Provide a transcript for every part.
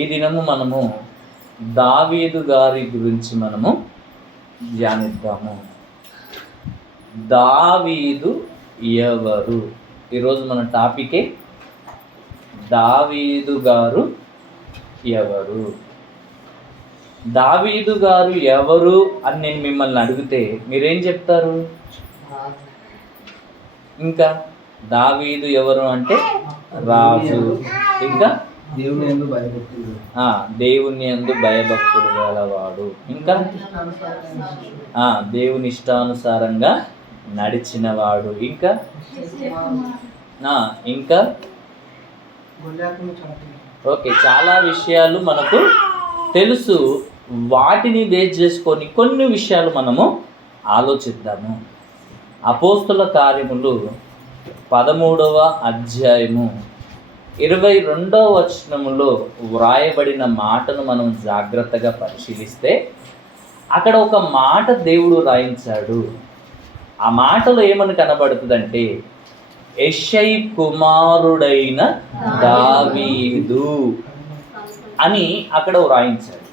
ఈ దినము మనము దావీదు గారి గురించి మనము ధ్యానిద్దాము. దావీదు ఎవరు? ఈరోజు మన టాపికే దావీదు గారు ఎవరు. దావీదు గారు ఎవరు అని నేను మిమ్మల్ని అడిగితే మీరేం చెప్తారు? ఇంకా దావీదు ఎవరు అంటే రాజు, ఇంకా దేవుని యందు భయభక్తులు గలవాడు, ఇంకా దేవుని ఇష్టానుసారంగా నడిచినవాడు, ఇంకా ఇంకా ఓకే, చాలా విషయాలు మనకు తెలుసు. వాటిని బేస్ చేసుకొని కొన్ని విషయాలు మనము ఆలోచిద్దాము. అపోస్తుల కార్యములు 13వ అధ్యాయము 22వ వచనములో వ్రాయబడిన మాటను మనం జాగ్రత్తగా పరిశీలిస్తే అక్కడ ఒక మాట దేవుడు రాయించాడు. ఆ మాటలో ఏమని కనబడుతుందంటే యెషై కుమారుడైన దావీదు అని అక్కడ వ్రాయించాడు.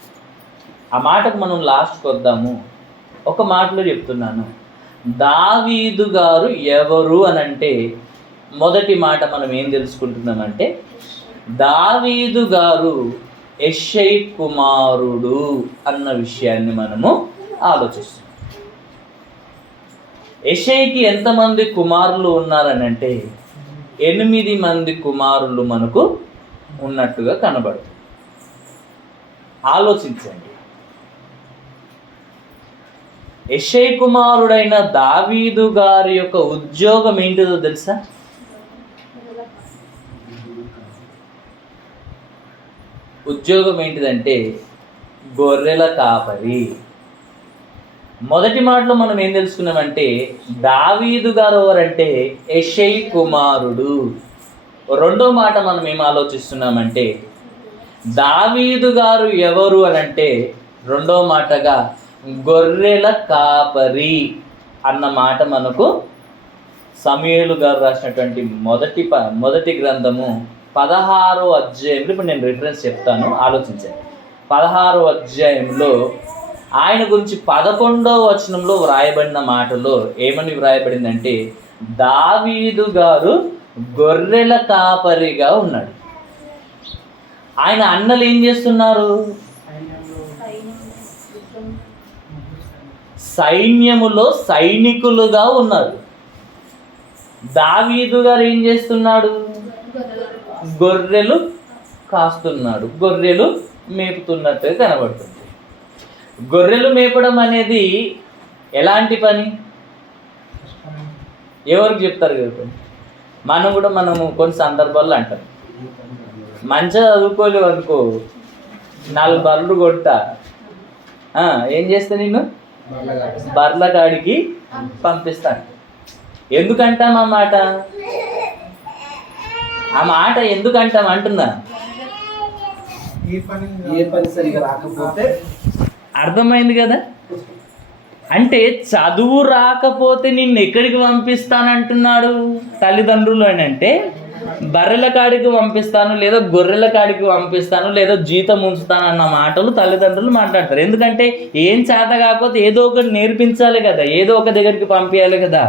ఆ మాటకు మనం లాస్ట్కి వద్దాము. ఒక మాటలో చెప్తున్నాను, దావీదు గారు ఎవరు అని అంటే మొదటి మాట మనం ఏం తెలుసుకుంటున్నామంటే దావీదు గారు యెషై కుమారుడు అన్న విషయాన్ని మనము ఆలోచిస్తున్నాం. యెషైకి ఎంతమంది కుమారులు ఉన్నారని అంటే 8 మంది కుమారులు మనకు ఉన్నట్టుగా కనబడుతుంది. ఆలోచించండి, యెషై కుమారుడైన దావీదు గారి యొక్క ఉద్యోగం ఏంటిదో తెలుసా? ఉద్యోగం ఏంటిదంటే గొర్రెల కాపరి. మొదటి మాటలో మనం ఏం తెలుసుకున్నామంటే దావీదు గారు ఎవరంటే యెషై కుమారుడు. రెండో మాట మనం ఏం ఆలోచిస్తున్నామంటే దావీదు గారు ఎవరు అని అంటే రెండో మాటగా గొర్రెల కాపరి అన్న మాట మనకు సమూయేలు గారు రాసినటువంటి మొదటి గ్రంథము 16వ అధ్యాయంలో, ఇప్పుడు నేను రిఫరెన్స్ చెప్తాను, ఆలోచించండి. 16వ అధ్యాయంలో ఆయన గురించి 11వ వచనంలో వ్రాయబడిన మాటలో ఏమని వ్రాయబడిందంటే దావీదు గారు గొర్రెల కాపరిగా ఉన్నాడు. ఆయన అన్నలు ఏం చేస్తున్నారు? సైన్యములో సైనికులుగా ఉన్నారు. దావీదు గారు ఏం చేస్తున్నాడు? గొర్రెలు కాస్తున్నాడు, గొర్రెలు మేపుతున్నట్టుగా కనబడుతుంది. గొర్రెలు మేపడం అనేది ఎలాంటి పని? ఎవరికి చెప్తారు కదా, మనము కొన్ని సందర్భాల్లో అంటాం, మంచిగా చదువుకోలేవు అనుకో 4 బర్రెలు కొడతా, ఏం చేస్తా, నిన్ను బర్రెల కాడికి పంపిస్తాను. ఎందుకంటాం ఆ మాట? ఎందుకంటాం అంటున్నా, ఏ పని సరిగా రాకపోతే. అర్థమైంది కదా? అంటే చదువు రాకపోతే నిన్ను ఎక్కడికి పంపిస్తానంటున్నాడు తల్లిదండ్రులు అని అంటే బర్రెల కాడికి పంపిస్తాను, లేదా గొర్రెల కాడికి పంపిస్తాను, లేదా జీతం ఉంచుతాను అన్న మాటలు తల్లిదండ్రులు మాట్లాడతారు. ఎందుకంటే ఏం చేత కాకపోతే ఏదో ఒకటి నేర్పించాలి కదా, ఏదో ఒక దగ్గరికి పంపించాలి కదా.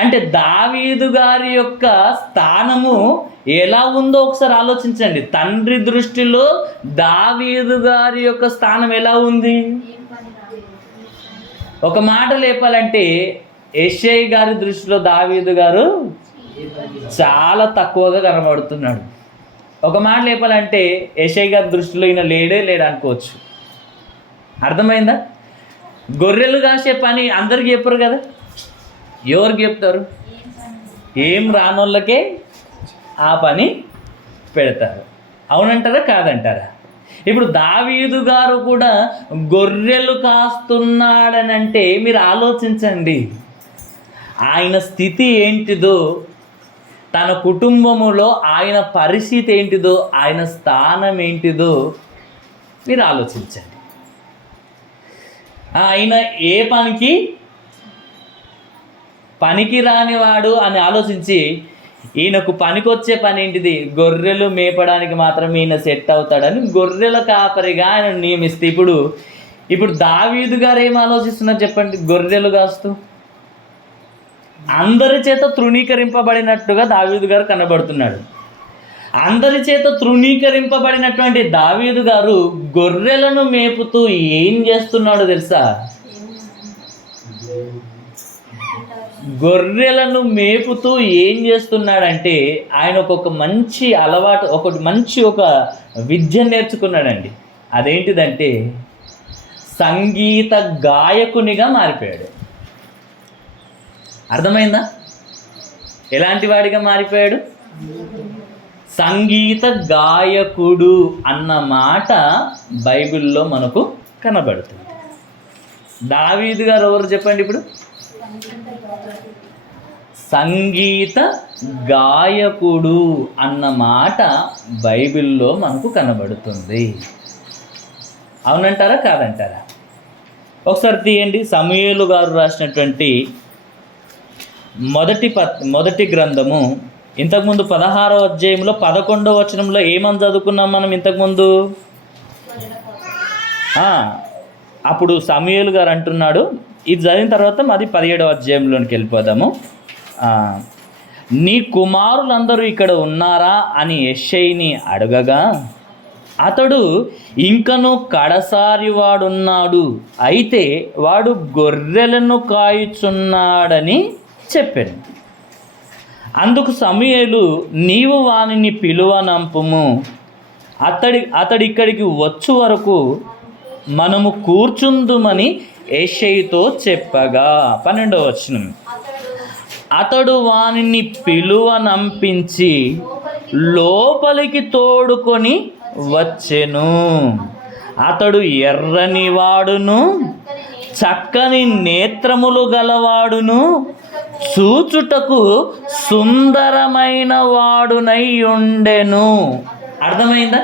అంటే దావీదు గారి యొక్క స్థానము ఎలా ఉందో ఒకసారి ఆలోచించండి. తండ్రి దృష్టిలో దావీదు గారి యొక్క స్థానం ఎలా ఉంది? ఒక మాట లేపాలంటే యెషై గారి దృష్టిలో దావీదు గారు చాలా తక్కువగా కనబడుతున్నాడు. ఒక మాట లేపాలంటే యెషై గారి దృష్టిలో ఈయన లేడు అనుకోవచ్చు. అర్థమైందా? గొర్రెలు కాసే పని అందరికి చెప్పరు కదా, ఎవరికి చెప్తారు? ఏం రానోళ్ళకే ఆ పని పెడతారు. అవునంటారా కాదంటారా? ఇప్పుడు దావీదు గారు కూడా గొర్రెలు కాస్తున్నాడని అంటే మీరు ఆలోచించండి, ఆయన స్థితి ఏంటిదో, తన కుటుంబములో ఆయన పరిస్థితి ఏంటిదో, ఆయన స్థానం ఏంటిదో మీరు ఆలోచించండి. ఆయన ఏ పనికి రానివాడు అని ఆలోచించి ఈయనకు పనికొచ్చే పని ఏంటిది? గొర్రెలు మేపడానికి మాత్రం ఈయన సెట్ అవుతాడని గొర్రెల కాపరిగా ఆయన నియమిస్తే, ఇప్పుడు దావీదు గారు ఏం ఆలోచిస్తున్నారు చెప్పండి? గొర్రెలు కాస్తూ అందరి చేత తృణీకరింపబడినట్టుగా దావీదు గారు కనబడుతున్నాడు. అందరి చేత తృణీకరింపబడినటువంటి దావీదు గారు గొర్రెలను మేపుతూ ఏం చేస్తున్నాడో తెలుసా? గొర్రెలను మేపుతూ ఏం చేస్తున్నాడంటే ఆయన ఒక మంచి అలవాటు, ఒక విద్య నేర్చుకున్నాడండి. అదేంటిదంటే సంగీత గాయకునిగా మారిపోయాడు. అర్థమైందా? ఎలాంటి వాడిగా మారిపోయాడు? సంగీత గాయకుడు అన్న మాట బైబిల్లో మనకు కనబడుతుంది. దావీదు గారు ఎవరు చెప్పండి? ఇప్పుడు సంగీత గాయకుడు అన్న మాట బైబిల్లో మనకు కనబడుతుంది. అవునంటారా కాదంటారా? ఒకసారి తీయండి, సమూయేలు గారు రాసినటువంటి మొదటి గ్రంథము. ఇంతకుముందు 16వ అధ్యాయంలో 11వ వచనంలో ఏమని చదువుకున్నాం మనం ఇంతకుముందు? అప్పుడు సమూయేలు గారు అంటున్నాడు, ఇది చదివిన తర్వాత మాది 17వ అధ్యాయంలోనికి వెళ్ళిపోదాము. నీ కుమారులందరూ ఇక్కడ ఉన్నారా అని యెషయిని అడగగా, అతడు ఇంకను కడసారి వాడున్నాడు, అయితే వాడు గొర్రెలను కాయుచున్నాడని చెప్పాడు. అందుకు సమూయేలు, నీవు వానిని పిలువనంపుము, అతడి ఇక్కడికి వచ్చు వరకు మనము కూర్చుందుమని యెషయితో చెప్పగా. 12వ వచనం, అతడు వానిని పిలువనంపించి లోపలికి తోడుకొని వచ్చెను. అతడు ఎర్రని వాడును, చక్కని నేత్రములు గలవాడును, చూచుటకు సుందరమైన వాడునై ఉండెను. అర్థమైందా?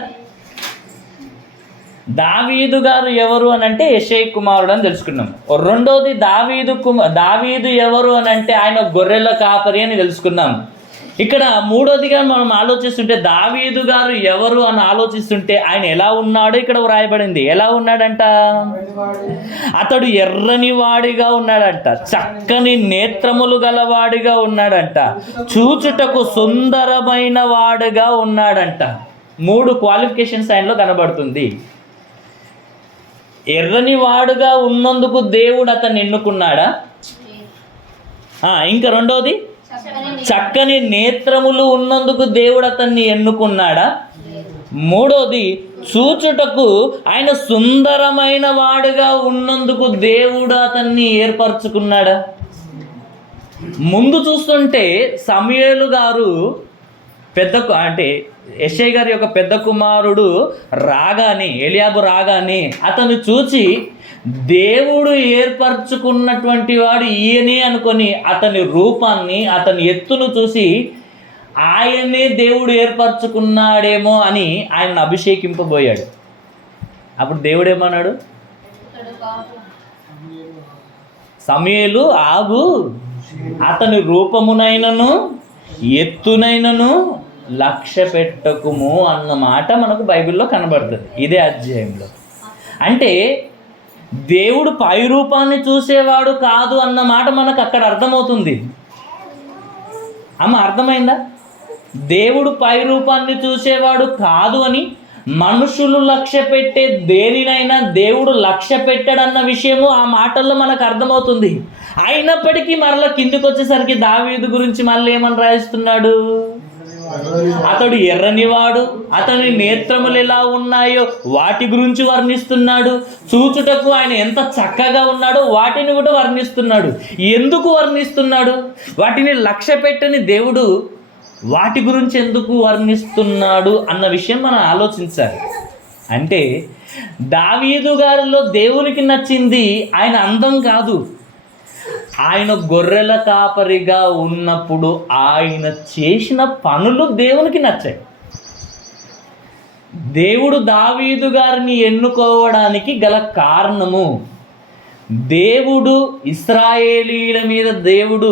దావీదు గారు ఎవరు అని అంటే యెషయి కుమారుడు అని తెలుసుకున్నాం. రెండోది దావీదు ఎవరు అని అంటే ఆయన గొర్రెల కాపరి అని తెలుసుకున్నాం. ఇక్కడ మూడోదిగా మనం ఆలోచిస్తుంటే దావీదు గారు ఎవరు అని ఆలోచిస్తుంటే ఆయన ఎలా ఉన్నాడో ఇక్కడ వ్రాయబడింది. ఎలా ఉన్నాడంట? అతడు ఎర్రని వాడిగా ఉన్నాడంట, చక్కని నేత్రములు గలవాడిగా ఉన్నాడంట, చూచుటకు సుందరమైన వాడుగా ఉన్నాడంట. 3 క్వాలిఫికేషన్స్ ఆయనలో కనబడుతుంది. ఎర్రని వాడుగా ఉన్నందుకు దేవుడు అతన్ని ఎన్నుకున్నాడా? ఇంకా రెండోది, చక్కని నేత్రములు ఉన్నందుకు దేవుడు అతన్ని ఎన్నుకున్నాడా? మూడోది, చూచుటకు ఆయన సుందరమైన వాడుగా ఉన్నందుకు దేవుడు అతన్ని ఏర్పరచుకున్నాడా? ముందు చూస్తుంటే సమూయేలు గారు యెషయి గారి యొక్క పెద్ద కుమారుడు రాగానే, ఎలియాబు రాగానే అతను చూచి దేవుడు ఏర్పరచుకున్నటువంటి వాడు ఈయనే అనుకొని అతని రూపాన్ని, అతని ఎత్తును చూసి ఆయనే దేవుడు ఏర్పరచుకున్నాడేమో అని ఆయనను అభిషేకింపబోయాడు. అప్పుడు దేవుడు ఏమన్నాడు? సమూయేలు ఆగు, అతని రూపమునైనను ఎత్తునైనను లక్ష్య పెట్టకుము అన్న మాట మనకు బైబిల్లో కనబడుతుంది ఇదే అధ్యాయంలో. అంటే దేవుడు పై రూపాన్ని చూసేవాడు కాదు అన్న మాట మనకు అక్కడ అర్థమవుతుంది. అర్థమైందా? దేవుడు పై రూపాన్ని చూసేవాడు కాదు అని, మనుషులు లక్ష్య పెట్టే దేనినైనా దేవుడు లక్ష్య పెట్టాడన్న విషయము ఆ మాటల్లో మనకు అర్థమవుతుంది. అయినప్పటికీ మరలా కిందికి వచ్చేసరికి దావీదు గురించి మళ్ళీ ఏమని రాయిస్తున్నాడు? అతడు ఎర్రనివాడు, అతని నేత్రములు ఎలా ఉన్నాయో వాటి గురించి వర్ణిస్తున్నాడు. చూచుటకు ఆయన ఎంత చక్కగా ఉన్నాడో వాటిని కూడా వర్ణిస్తున్నాడు. ఎందుకు వర్ణిస్తున్నాడు? వాటిని లక్ష్య పెట్టని దేవుడు వాటి గురించి ఎందుకు వర్ణిస్తున్నాడు అన్న విషయం మనం ఆలోచించాలి. అంటే దావీదు గారిలో దేవునికి నచ్చింది ఆయన అందం కాదు, ఆయన గొర్రెల కాపరిగా ఉన్నప్పుడు ఆయన చేసిన పనులు దేవునికి నచ్చాయి. దేవుడు దావీదు గారిని ఎన్నుకోవడానికి గల కారణము, దేవుడు ఇశ్రాయేలీయుల మీద దేవుడు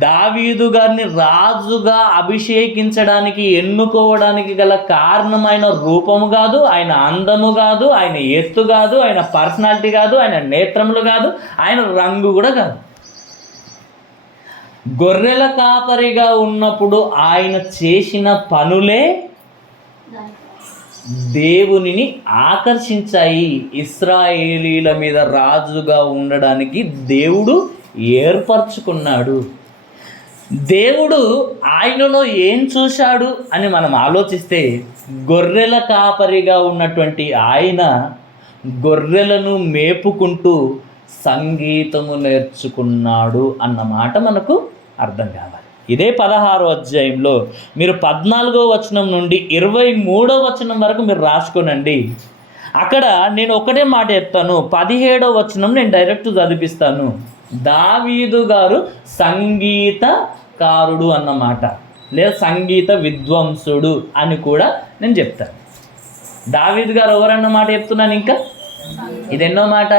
దావీదు గారిని రాజుగా అభిషేకించడానికి ఎన్నుకోవడానికి గల కారణమైన రూపము కాదు, ఆయన అందము కాదు, ఆయన ఎత్తు కాదు, ఆయన పర్సనాలిటీ కాదు, ఆయన నేత్రములు కాదు, ఆయన రంగు కూడా కాదు. గొర్రెల కాపరిగా ఉన్నప్పుడు ఆయన చేసిన పనులే దేవునిని ఆకర్షించాయి. ఇశ్రాయేలీల మీద రాజుగా ఉండడానికి దేవుడు ఏర్పరచుకున్నాడు. దేవుడు ఆయనలో ఏం చూశాడు అని మనం ఆలోచిస్తే, గొర్రెల కాపరిగా ఉన్నటువంటి ఆయన గొర్రెలను మేపుకుంటూ సంగీతము నేర్చుకున్నాడు అన్నమాట మనకు అర్థం కావాలి. ఇదే 16వ అధ్యాయంలో మీరు 14వ వచనం నుండి 23వ వచనం వరకు మీరు రాసుకోనండి. అక్కడ నేను ఒకటే మాట చెప్తాను. 17వ వచనం నేను డైరెక్ట్ చదివిస్తాను. దావీదు గారు సంగీతకారుడు అన్నమాట, లేదా సంగీత విద్వాంసుడు అని కూడా నేను చెప్తాను. దావీదు గారు ఎవరన్నమాట చెప్తున్నాను. ఇంకా ఇది ఎన్నో మాట?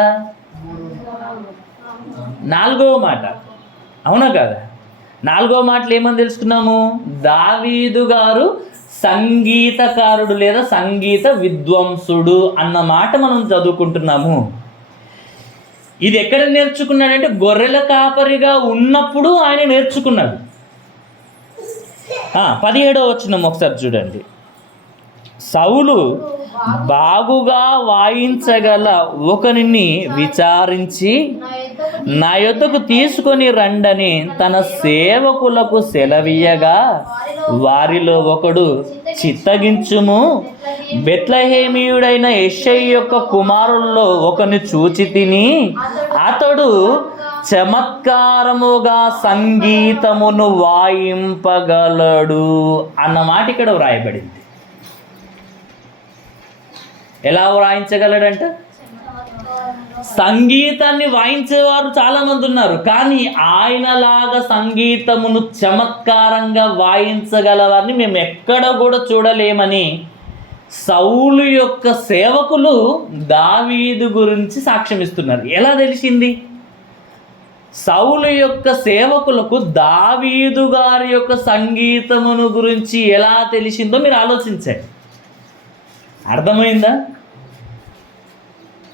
4వ మాట, అవునా కదా? 4వ మాటలు ఏమని తెలుసుకున్నాము? దావీదు గారు సంగీతకారుడు లేదా సంగీత విద్వాంసుడు అన్న మాట మనం చదువుకుంటున్నాము. ఇది ఎక్కడ నేర్చుకున్నాడంటే గొర్రెల కాపరిగా ఉన్నప్పుడు ఆయన నేర్చుకున్నాడు. 17వ వచనం ఒకసారి చూడండి. సౌలు బాగుగా వాయించగల ఒకరిని విచారించి నా యొద్దకు తీసుకొని రండని తన సేవకులకు సెలవీయగా వారిలో ఒకడు చిత్తగించుము, బెత్లెహేమీయుడైన యెషై యొక్క కుమారుల్లో ఒకని చూచి తిని అతడు చమత్కారముగా సంగీతమును వాయింపగలడు అన్నమాట ఇక్కడ వ్రాయబడింది. ఎలా వాయించగలడంట? సంగీతాన్ని వాయించేవారు చాలామంది ఉన్నారు, కానీ ఆయనలాగా సంగీతమును చమత్కారంగా వాయించగల వారిని మేము ఎక్కడ కూడా చూడలేమని సౌలు యొక్క సేవకులు దావీదు గురించి సాక్ష్యం ఇస్తున్నారు. ఎలా తెలిసింది? సౌలు యొక్క సేవకులకు దావీదు గారి యొక్క సంగీతమును గురించి ఎలా తెలిసిందో మీరు ఆలోచించండి. అర్థమైందా?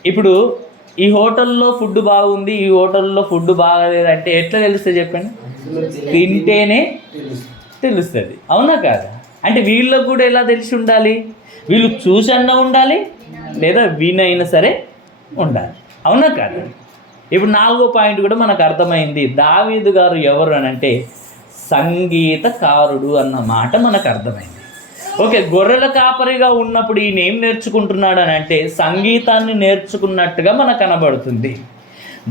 ఇప్పుడు ఈ హోటల్లో ఫుడ్ బాగుంది, ఈ హోటల్లో ఫుడ్ బాగలేదంటే ఎట్లా తెలుస్తుంది చెప్పండి? తింటేనే తెలుస్తుంది, అవునా కాదా? అంటే వీళ్ళకు కూడా ఎలా తెలిసి ఉండాలి? వీళ్ళు చూసన్నా ఉండాలి, లేదా వినైనా సరే ఉండాలి, అవునా కాదా? ఇప్పుడు 4వ పాయింట్ కూడా మనకు అర్థమైంది. దావీదు గారు ఎవరు అని అంటే సంగీతకారుడు అన్న మాట మనకు అర్థమైంది. ఓకే, గొర్రెల కాపరిగా ఉన్నప్పుడు ఈయన ఏం నేర్చుకుంటున్నాడు అని అంటే సంగీతాన్ని నేర్చుకున్నట్టుగా మనకు కనబడుతుంది.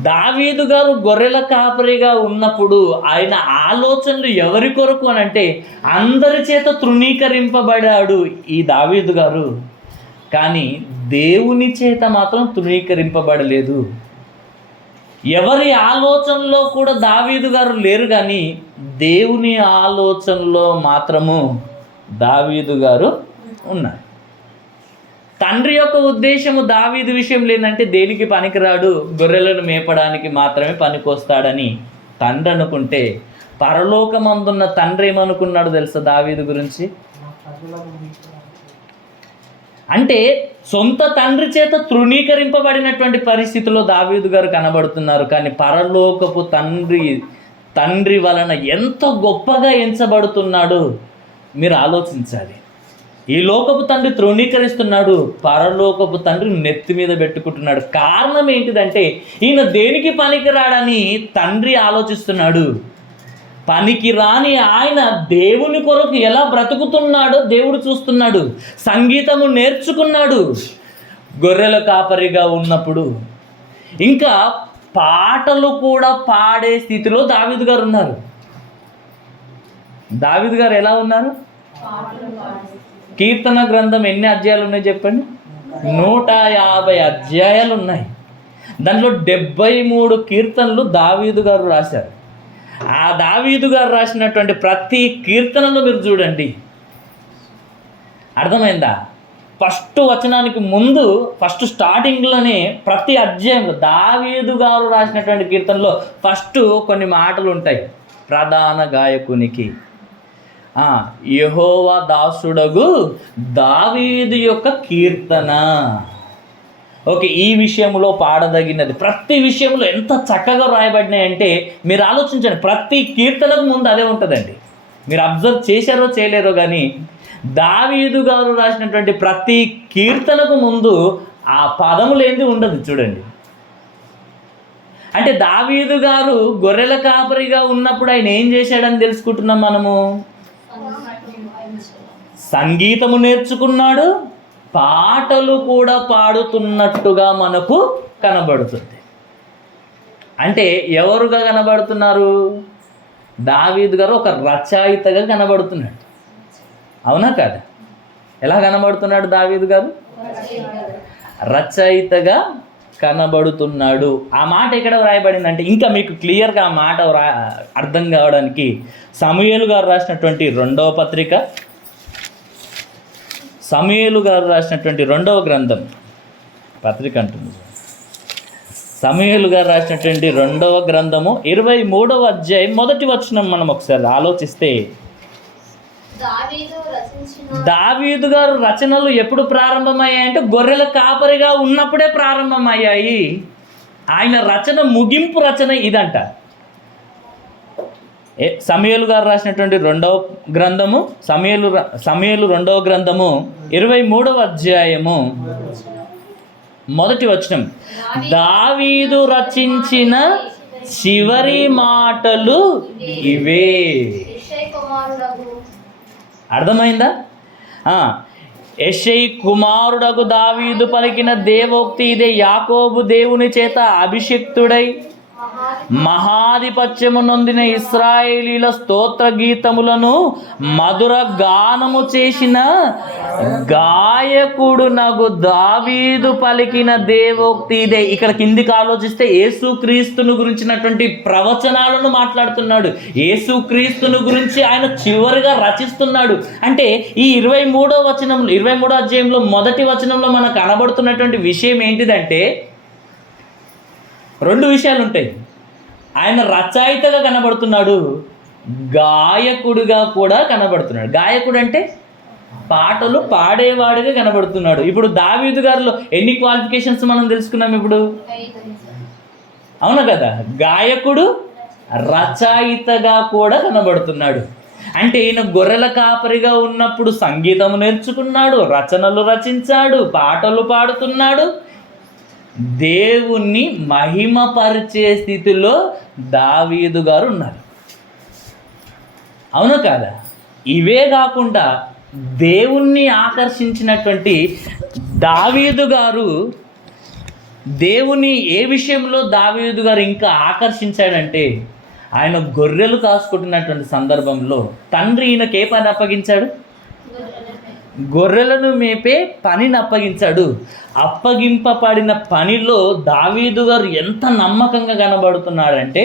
దావీదు గారు గొర్రెల కాపరిగా ఉన్నప్పుడు ఆయన ఆలోచనలు ఎవరి కొరకు అని అంటే అందరి చేత తృణీకరింపబడాడు ఈ దావీదు గారు, కానీ దేవుని చేత మాత్రం తృణీకరింపబడలేదు. ఎవరి ఆలోచనలో కూడా దావీదు గారు లేరు, కానీ దేవుని ఆలోచనలో మాత్రము దావీదు గారు ఉన్నారు. తండ్రి యొక్క ఉద్దేశము దావీదు విషయం లేదంటే దేనికి పనికిరాడు, గొర్రెలను మేపడానికి మాత్రమే పనికొస్తాడని తండ్రి అనుకుంటే, పరలోకమందున్న తండ్రి ఏమనుకున్నాడు తెలుసా దావీదు గురించి? అంటే సొంత తండ్రి చేత తృణీకరింపబడినటువంటి పరిస్థితిలో దావీదు గారు కనబడుతున్నారు, కానీ పరలోకపు తండ్రి వలన ఎంత గొప్పగా ఎంచబడుతున్నాడు మీరు ఆలోచించాలి. ఈ లోకపు తండ్రి తృణీకరిస్తున్నాడు, పరలోకపు తండ్రి నెత్తి మీద పెట్టుకుంటున్నాడు. కారణం ఏంటిదంటే ఈయన దేనికి పనికిరాడని తండ్రి ఆలోచిస్తున్నాడు. పనికి రాని ఆయన దేవుని కొరకు ఎలా బ్రతుకుతున్నాడో దేవుడు చూస్తున్నాడు. సంగీతము నేర్చుకున్నాడు గొర్రెల కాపరిగా ఉన్నప్పుడు. ఇంకా పాటలు కూడా పాడే స్థితిలో దావీదు గారు ఉన్నారు. దావీదు గారు ఎలా ఉన్నారు? కీర్తన గ్రంథం ఎన్ని అధ్యాయాలు ఉన్నాయి చెప్పండి? 150 అధ్యాయాలు ఉన్నాయి. దాంట్లో 73 కీర్తనలు దావీదు గారు రాశారు. ఆ దావీదు గారు రాసినటువంటి ప్రతి కీర్తనలో మీరు చూడండి, అర్థమైందా? ఫస్ట్ వచనానికి ముందు ఫస్ట్ స్టార్టింగ్లోనే ప్రతి అధ్యాయంలో దావీదు గారు రాసినటువంటి కీర్తనలో ఫస్ట్ కొన్ని మాటలు ఉంటాయి. ప్రధాన గాయకునికి, యెహోవా దాసుడగు దావీదు యొక్క కీర్తన. ఓకే, ఈ విషయంలో పాడదగినది. ప్రతి విషయంలో ఎంత చక్కగా రాయబడినాయంటే మీరు ఆలోచించండి, ప్రతి కీర్తనకు ముందు అదే ఉంటుందండి. మీరు అబ్జర్వ్ చేశారో చేయలేరో కానీ దావీదు గారు రాసినటువంటి ప్రతి కీర్తనకు ముందు ఆ పదము లేనిది ఉండదు. చూడండి, అంటే దావీదు గారు గొర్రెల కాపరిగా ఉన్నప్పుడు ఆయన ఏం చేశాడని తెలుసుకుంటున్నాం మనము. సంగీతము నేర్చుకున్నాడు, పాటలు కూడా పాడుతున్నట్టుగా మనకు కనబడుతుంది. అంటే ఎవరుగా కనబడుతున్నారు? దావీదు గారు ఒక రచయితగా కనబడుతున్నాడు. అవునా కాదా? ఎలా కనబడుతున్నాడు దావీదు గారు? రచయితగా కనబడుతున్నాడు. ఆ మాట ఎక్కడ వ్రాయబడిందంటే, ఇంకా మీకు క్లియర్గా ఆ మాట అర్థం కావడానికి సమూయేలు గారు రాసినటువంటి రెండవ పత్రిక, సమూయేలు గారు రాసినటువంటి రెండవ గ్రంథం, పత్రిక అంటుంది, సమూయేలు గారు రాసినటువంటి రెండవ గ్రంథము 23వ అధ్యాయం 1వ వచనం మనం ఒకసారి ఆలోచిస్తే, దావీదు గారు రచనలు ఎప్పుడు ప్రారంభమయ్యాయంటే గొర్రెల కాపరిగా ఉన్నప్పుడే ప్రారంభమయ్యాయి. ఆయన రచన ముగింపు రచన ఇదంట. సమూయేలు గారు రాసినటువంటి రెండవ గ్రంథము, సమూయేలు రెండవ గ్రంథము 23వ అధ్యాయము 1వ వచనం, దావీదు రచించిన చివరి మాటలు ఇవే. అర్థమైందా? యెషయి కుమారుడగు దావీదు పలికిన దేవోక్తి ఇదే, యాకోబు దేవుని చేత అభిషిక్తుడై మహాధిపత్యము నొందిన ఇశ్రాయేలీల స్తోత్ర గీతములను మధుర గానము చేసిన గాయకుడు నగు దావీదు పలికిన దేవోక్తి ఇదే. ఇక్కడ కిందికి ఆలోచిస్తే యేసుక్రీస్తును గురించినటువంటి ప్రవచనాలను మాట్లాడుతున్నాడు. యేసుక్రీస్తును గురించి ఆయన చివరిగా రచిస్తున్నాడు. అంటే ఈ 23వ వచనంలో, 23వ అధ్యాయంలో 1వ వచనంలో మనకు కనబడుతున్నటువంటి విషయం ఏంటిదంటే, రెండు విషయాలు ఉంటాయి. ఆయన రచయితగా కనబడుతున్నాడు, గాయకుడిగా కూడా కనబడుతున్నాడు. గాయకుడు అంటే పాటలు పాడేవాడిగా కనబడుతున్నాడు. ఇప్పుడు దావీదు గారిలో ఎన్ని క్వాలిఫికేషన్స్ మనం తెలుసుకున్నాం ఇప్పుడు, అవునా కదా? గాయకుడు, రచయితగా కూడా కనబడుతున్నాడు. అంటే ఈయన గొర్రెల కాపరిగా ఉన్నప్పుడు సంగీతం నేర్చుకున్నాడు, రచనలు రచించాడు, పాటలు పాడుతున్నాడు, దేవుణ్ణి మహిమపరిచే స్థితిలో దావీదు గారు ఉన్నారు. అవునా కాదా? ఇవే కాకుండా దేవుణ్ణి ఆకర్షించినటువంటి దావీదు గారు, దేవుని ఏ విషయంలో దావీదు గారు ఇంకా ఆకర్షించాడంటే, ఆయన గొర్రెలు కాసుకుంటున్నటువంటి సందర్భంలో తండ్రి ఈయనకి ఏ పని అప్పగించాడు? గొర్రెలను మేపే పనిని అప్పగించాడు. అప్పగింపబడిన పనిలో దావీదు గారు ఎంత నమ్మకంగా కనబడుతున్నాడంటే,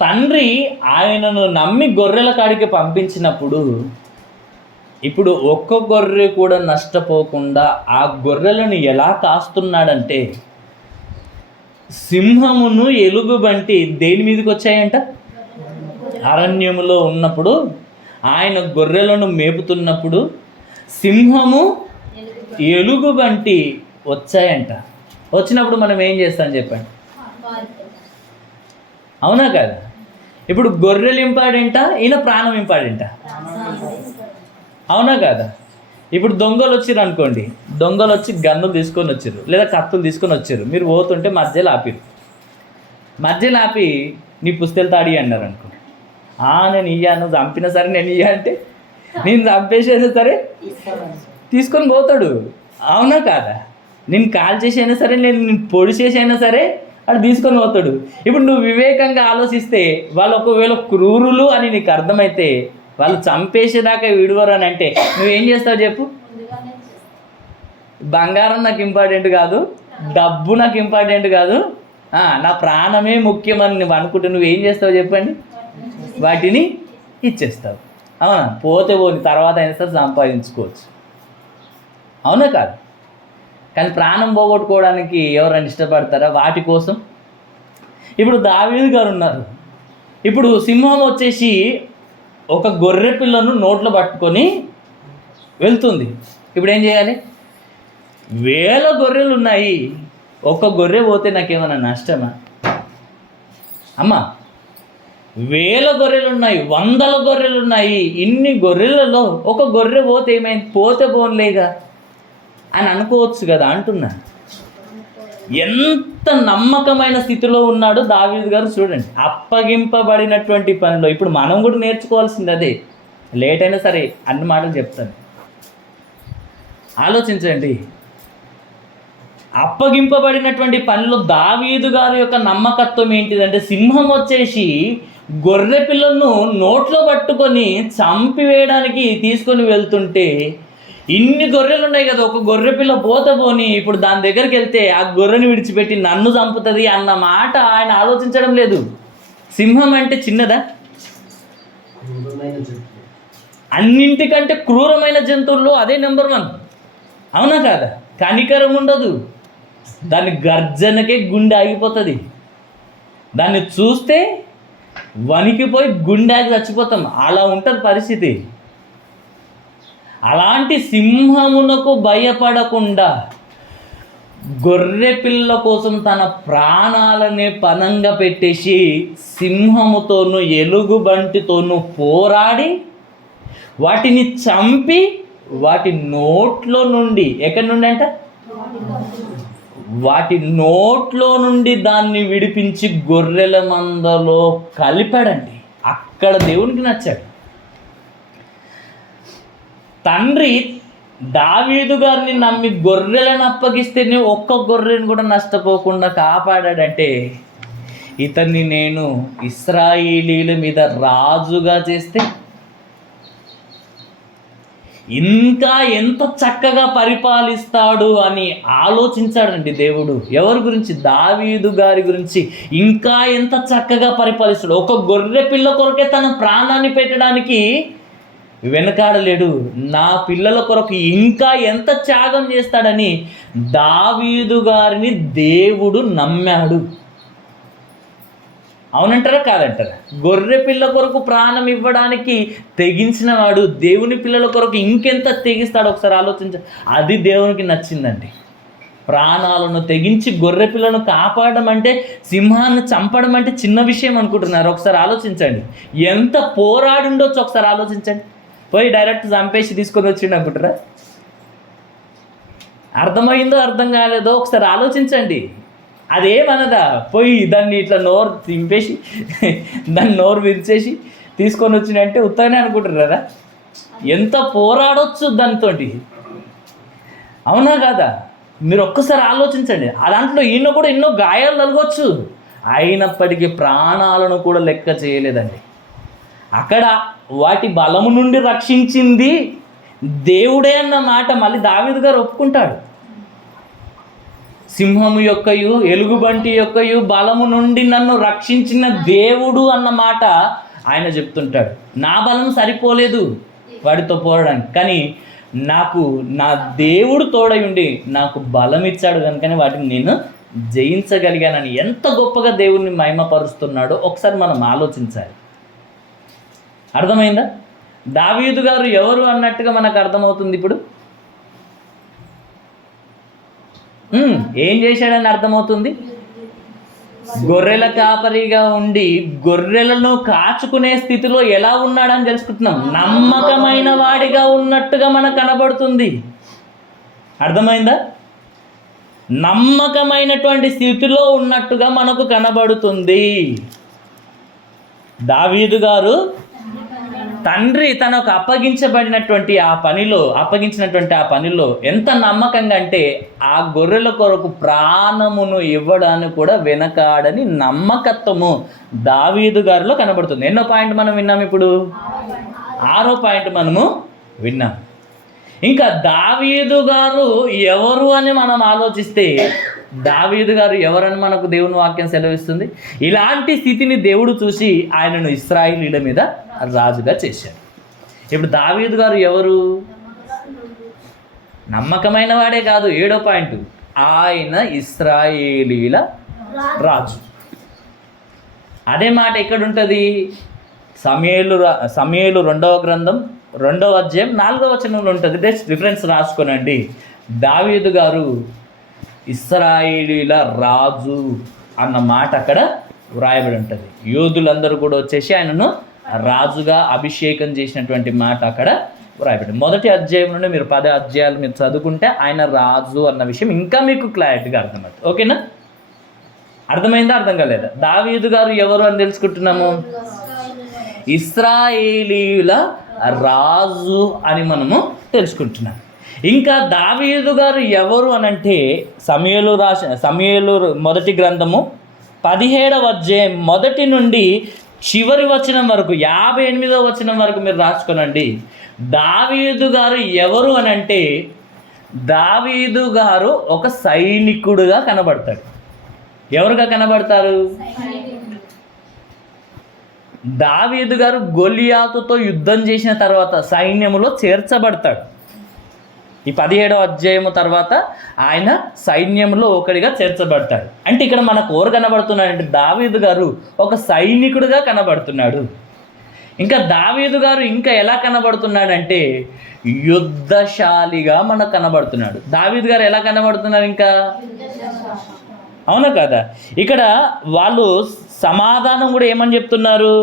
తండ్రి ఆయనను నమ్మి గొర్రెల కాడికి పంపించినప్పుడు ఇప్పుడు ఒక్క గొర్రె కూడా నష్టపోకుండా ఆ గొర్రెలను ఎలా కాస్తున్నాడంటే, సింహమును ఎలుగుబంటి దేని మీదకి వచ్చాయంట? అరణ్యములో ఉన్నప్పుడు ఆయన గొర్రెలను మేపుతున్నప్పుడు సింహము ఎలుగుబంటి వచ్చాయంట. వచ్చినప్పుడు మనం ఏం చేస్తాం చెప్పండి? అవునా కదా? ఇప్పుడు గొర్రెలు ఇంపార్టెంటా, ఈయన ప్రాణం ఇంపార్టెంటా? అవునా కదా? ఇప్పుడు దొంగలు వచ్చిర్రు అనుకోండి, దొంగలు వచ్చి గన్నులు తీసుకొని వచ్చారు లేదా కత్తులు తీసుకొని వచ్చారు, మీరు పోతుంటే మధ్యలో ఆపిరు. మధ్యలో ఆపి నీ పుస్తెలు తాడి అన్నారు అనుకో, నేను ఇయ్యాను, చంపినా సరే నేను ఇయ్యా అంటే, నేను చంపేసైనా సరే తీసుకొని పోతాడు. అవునా కాదా? నేను కాల్ చేసైనా సరే, నేను పొడి చేసైనా సరే అది తీసుకొని పోతాడు. ఇప్పుడు నువ్వు వివేకంగా ఆలోచిస్తే, వాళ్ళు ఒకవేళ క్రూరులు అని నీకు అర్థమైతే వాళ్ళు చంపేసేదాకా విడువరు అని అంటే నువ్వేం చేస్తావు చెప్పు? బంగారం నాకు ఇంపార్టెంట్ కాదు, డబ్బు నాకు ఇంపార్టెంట్ కాదు, నా ప్రాణమే ముఖ్యమని నువ్వు అనుకుంటే నువ్వేం చేస్తావు చెప్పండి? వాటిని ఇచ్చేస్తావు. అవునా? పోతే పోని తర్వాత అయినా సరే సంపాదించుకోవచ్చు. అవునా కాదు? కానీ ప్రాణం పోగొట్టుకోవడానికి ఎవరైనా ఇష్టపడతారా? వాటి కోసం ఇప్పుడు దావీదు గారు ఉన్నారు. ఇప్పుడు సింహం వచ్చేసి ఒక గొర్రె పిల్లను నోట్లో పట్టుకొని వెళ్తుంది. ఇప్పుడు ఏం చేయాలి? వేల గొర్రెలు ఉన్నాయి, ఒక్క గొర్రె పోతే నాకేమన్నా నష్టమా? అమ్మా, వేల గొర్రెలు ఉన్నాయి, వందల గొర్రెలు ఉన్నాయి, ఇన్ని గొర్రెలలో ఒక గొర్రె పోతే ఏమైంది? పోతే పోన్లేగా అని అనుకోవచ్చు కదా అంటున్నా. ఎంత నమ్మకమైన స్థితిలో ఉన్నాడు దావీదు గారు చూడండి. అప్పగింపబడినటువంటి పనిలో ఇప్పుడు మనం కూడా నేర్చుకోవాల్సింది అదే. లేట్ అయినా సరే అన్ని మాటలు చెప్తాను, ఆలోచించండి. అప్పగింపబడినటువంటి పనిలో దావీదు గారి యొక్క నమ్మకత్వం ఏంటిదంటే, సింహం వచ్చేసి గొర్రె పిల్లను నోట్లో పట్టుకొని చంపివేయడానికి తీసుకొని వెళ్తుంటే, ఇన్ని గొర్రెలు ఉన్నాయి కదా, ఒక గొర్రె పిల్ల పోని ఇప్పుడు దాని దగ్గరికి వెళ్తే ఆ గొర్రెని విడిచిపెట్టి నన్ను చంపుతుంది అన్న మాట ఆయన ఆలోచించడం లేదు. సింహం అంటే చిన్నదా? అన్నింటికంటే క్రూరమైన జంతువుల్లో అదే నెంబర్ 1, అవునా కాదా? కనికరం ఉండదు, దాని గర్జనకే గుండె ఆగిపోతుంది, దాన్ని చూస్తే వణికిపోయి గుండె ఆగి చచ్చిపోతాం, అలా ఉంటుంది పరిస్థితి. అలాంటి సింహమునకు భయపడకుండా గొర్రె పిల్ల కోసం తన ప్రాణాలనే పనంగా పెట్టేసి సింహముతోనూ ఎలుగుబంటితోనూ పోరాడి వాటిని చంపి వాటి నోట్లో నుండి, ఎక్కడి నుండి అంట? వాటి నోట్లో నుండి దాన్ని విడిపించి గొర్రెల మందలో కలిపాడండి. అక్కడ దేవునికి నచ్చాడు. తండ్రి దావీదు గారిని నమ్మి గొర్రెలను అప్పగిస్తేనే ఒక్క గొర్రెను కూడా నష్టపోకుండా కాపాడాడంటే, ఇతన్ని నేను ఇశ్రాయేలీల మీద రాజుగా చేస్తే ఇంకా ఎంత చక్కగా పరిపాలిస్తాడు అని ఆలోచించాడండి దేవుడు. ఎవరి గురించి? దావీదు గారి గురించి. ఇంకా ఎంత చక్కగా పరిపాలిస్తాడు. ఒక గొర్రె పిల్ల కొరకే తన ప్రాణాన్ని పెట్టడానికి వెనకాడలేడు. నా పిల్లల కొరకు ఇంకా ఎంత త్యాగం చేస్తాడని దావీదు గారిని దేవుడు నమ్మాడు. అవునంటారా కాదంటారా? గొర్రె పిల్ల కొరకు ప్రాణం ఇవ్వడానికి తెగించిన వాడు దేవుని పిల్లల కొరకు ఇంకెంత తెగిస్తాడు ఒకసారి ఆలోచించ. అది దేవునికి నచ్చిందండి. ప్రాణాలను తెగించి గొర్రె పిల్లను కాపాడడం అంటే, సింహాన్ని చంపడం అంటే చిన్న విషయం అనుకుంటున్నారు. ఒకసారి ఆలోచించండి, ఎంత పోరాడి ఉండొచ్చు ఒకసారి ఆలోచించండి. పోయి డైరెక్ట్ చంపేసి తీసుకొని వచ్చిండు అనుకుంటారా? అర్థమైందో అర్థం కాలేదో ఒకసారి ఆలోచించండి. అదేమనదా, పోయి దాన్ని ఇట్లా నోరు తింపేసి దాన్ని నోరు విరిచేసి తీసుకొని వచ్చినంటే ఉత్తగానే అనుకుంటారు కదా. ఎంత పోరాడొచ్చు దానితో, అవునా కాదా? మీరు ఒక్కసారి ఆలోచించండి. ఆ దాంట్లో ఈయన కూడా ఎన్నో గాయాలు తలగొచ్చు, అయినప్పటికీ ప్రాణాలను కూడా లెక్క చేయలేదండి. అక్కడ వాటి బలము నుండి రక్షించింది దేవుడే అన్న మాట మళ్ళీ దావీదు గారు ఒప్పుకుంటాడు. సింహము యొక్కయు ఎలుగుబంటి యొక్కయు బలము నుండి నన్ను రక్షించిన దేవుడు అన్న మాట ఆయన చెప్తుంటాడు. నా బలం సరిపోలేదు వాడితో పోరాడానికి, కానీ నాకు నా దేవుడు తోడై ఉండి నాకు బలం ఇచ్చాడు కనుకనే వాటిని నేను జయించగలిగానని ఎంత గొప్పగా దేవుణ్ణి మహిమపరుస్తున్నాడో ఒకసారి మనం ఆలోచించాలి. అర్థమైందా? దావీదు గారు ఎవరు అన్నట్టుగా మనకు అర్థమవుతుంది. ఇప్పుడు ఏం చేశాడని అర్థమవుతుంది. గొర్రెల కాపరిగా ఉండి గొర్రెలను కాచుకునే స్థితిలో ఎలా ఉన్నాడని తెలుసుకుంటున్నాం. నమ్మకమైన వాడిగా ఉన్నట్టుగా మనకు కనబడుతుంది. అర్థమైందా? నమ్మకమైనటువంటి స్థితిలో ఉన్నట్టుగా మనకు కనబడుతుంది. దావీదు గారు తండ్రి తనకు అప్పగించినటువంటి ఆ పనిలో ఎంత నమ్మకంగా అంటే, ఆ గొర్రెల కొరకు ప్రాణమును ఇవ్వడానికి కూడా వెనకాడని నమ్మకత్వము దావీదు గారిలో కనబడుతుంది. ఎన్నో పాయింట్ మనం విన్నాం, ఇప్పుడు 6వ పాయింట్ మనము విన్నాం. ఇంకా దావీదు గారు ఎవరు అని మనం ఆలోచిస్తే, దావీదు గారు ఎవరని మనకు దేవుని వాక్యం సెలవిస్తుంది. ఇలాంటి స్థితిని దేవుడు చూసి ఆయనను ఇశ్రాయేలీయుల మీద రాజుగా చేశాడు. ఇప్పుడు దావీదు గారు ఎవరు? నమ్మకమైన వాడే కాదు, 7వ పాయింట్, ఆయన ఇశ్రాయేలీయుల రాజు. అదే మాట ఎక్కడ ఉంటుంది? సమూయేలు 2వ గ్రంథం 2వ అధ్యాయం 4వ వచనంలో ఉంటుంది. జస్ట్ రిఫరెన్స్ రాసుకోనండి. దావీదు గారు ఇశ్రాయేలీల రాజు అన్న మాట అక్కడ వ్రాయబడి ఉంటుంది. యోధులందరూ కూడా వచ్చేసి ఆయనను రాజుగా అభిషేకం చేసినటువంటి మాట అక్కడ వ్రాయబడి. మొదటి అధ్యాయం నుండి మీరు 10 అధ్యాయాలు మీరు చదువుకుంటే ఆయన రాజు అన్న విషయం ఇంకా మీకు క్లారిటీగా అర్థమవుతుంది. ఓకేనా? అర్థమైందా? అర్థం కాలేదా? దావీదు గారు ఎవరు అని తెలుసుకుంటున్నాము? ఇశ్రాయేలీయుల రాజు అని మనము తెలుసుకుంటున్నాం. ఇంకా దావీదు గారు ఎవరు అనంటే సమూయేలు మొదటి గ్రంథము 17వ అధ్యాయం మొదటి నుండి చివరి వచనం వరకు 58వ వచనం వరకు మీరు రాసుకోనండి. దావీదు గారు ఎవరు అనంటే దావీదు గారు ఒక సైనికుడుగా కనబడతాడు. ఎవరుగా కనబడతారు? దావీదు గారు గొలియాతుతో యుద్ధం చేసిన తర్వాత సైన్యములో చేర్చబడతాడు. ఈ 17వ అధ్యాయము తర్వాత ఆయన సైన్యంలో ఒకడిగా చేర్చబడతాడు. అంటే ఇక్కడ మనకు ఎవరు కనబడుతున్నాడంటే దావీదు గారు ఒక సైనికుడిగా కనబడుతున్నాడు. ఇంకా దావీదు గారు ఇంకా ఎలా కనబడుతున్నాడంటే యుద్ధశాలిగా మనకు కనబడుతున్నాడు. దావీదు గారు ఎలా కనబడుతున్నారు? ఇంకా అవునా కదా? ఇక్కడ వాళ్ళు సమాధానం కూడా ఏమని చెప్తున్నారు?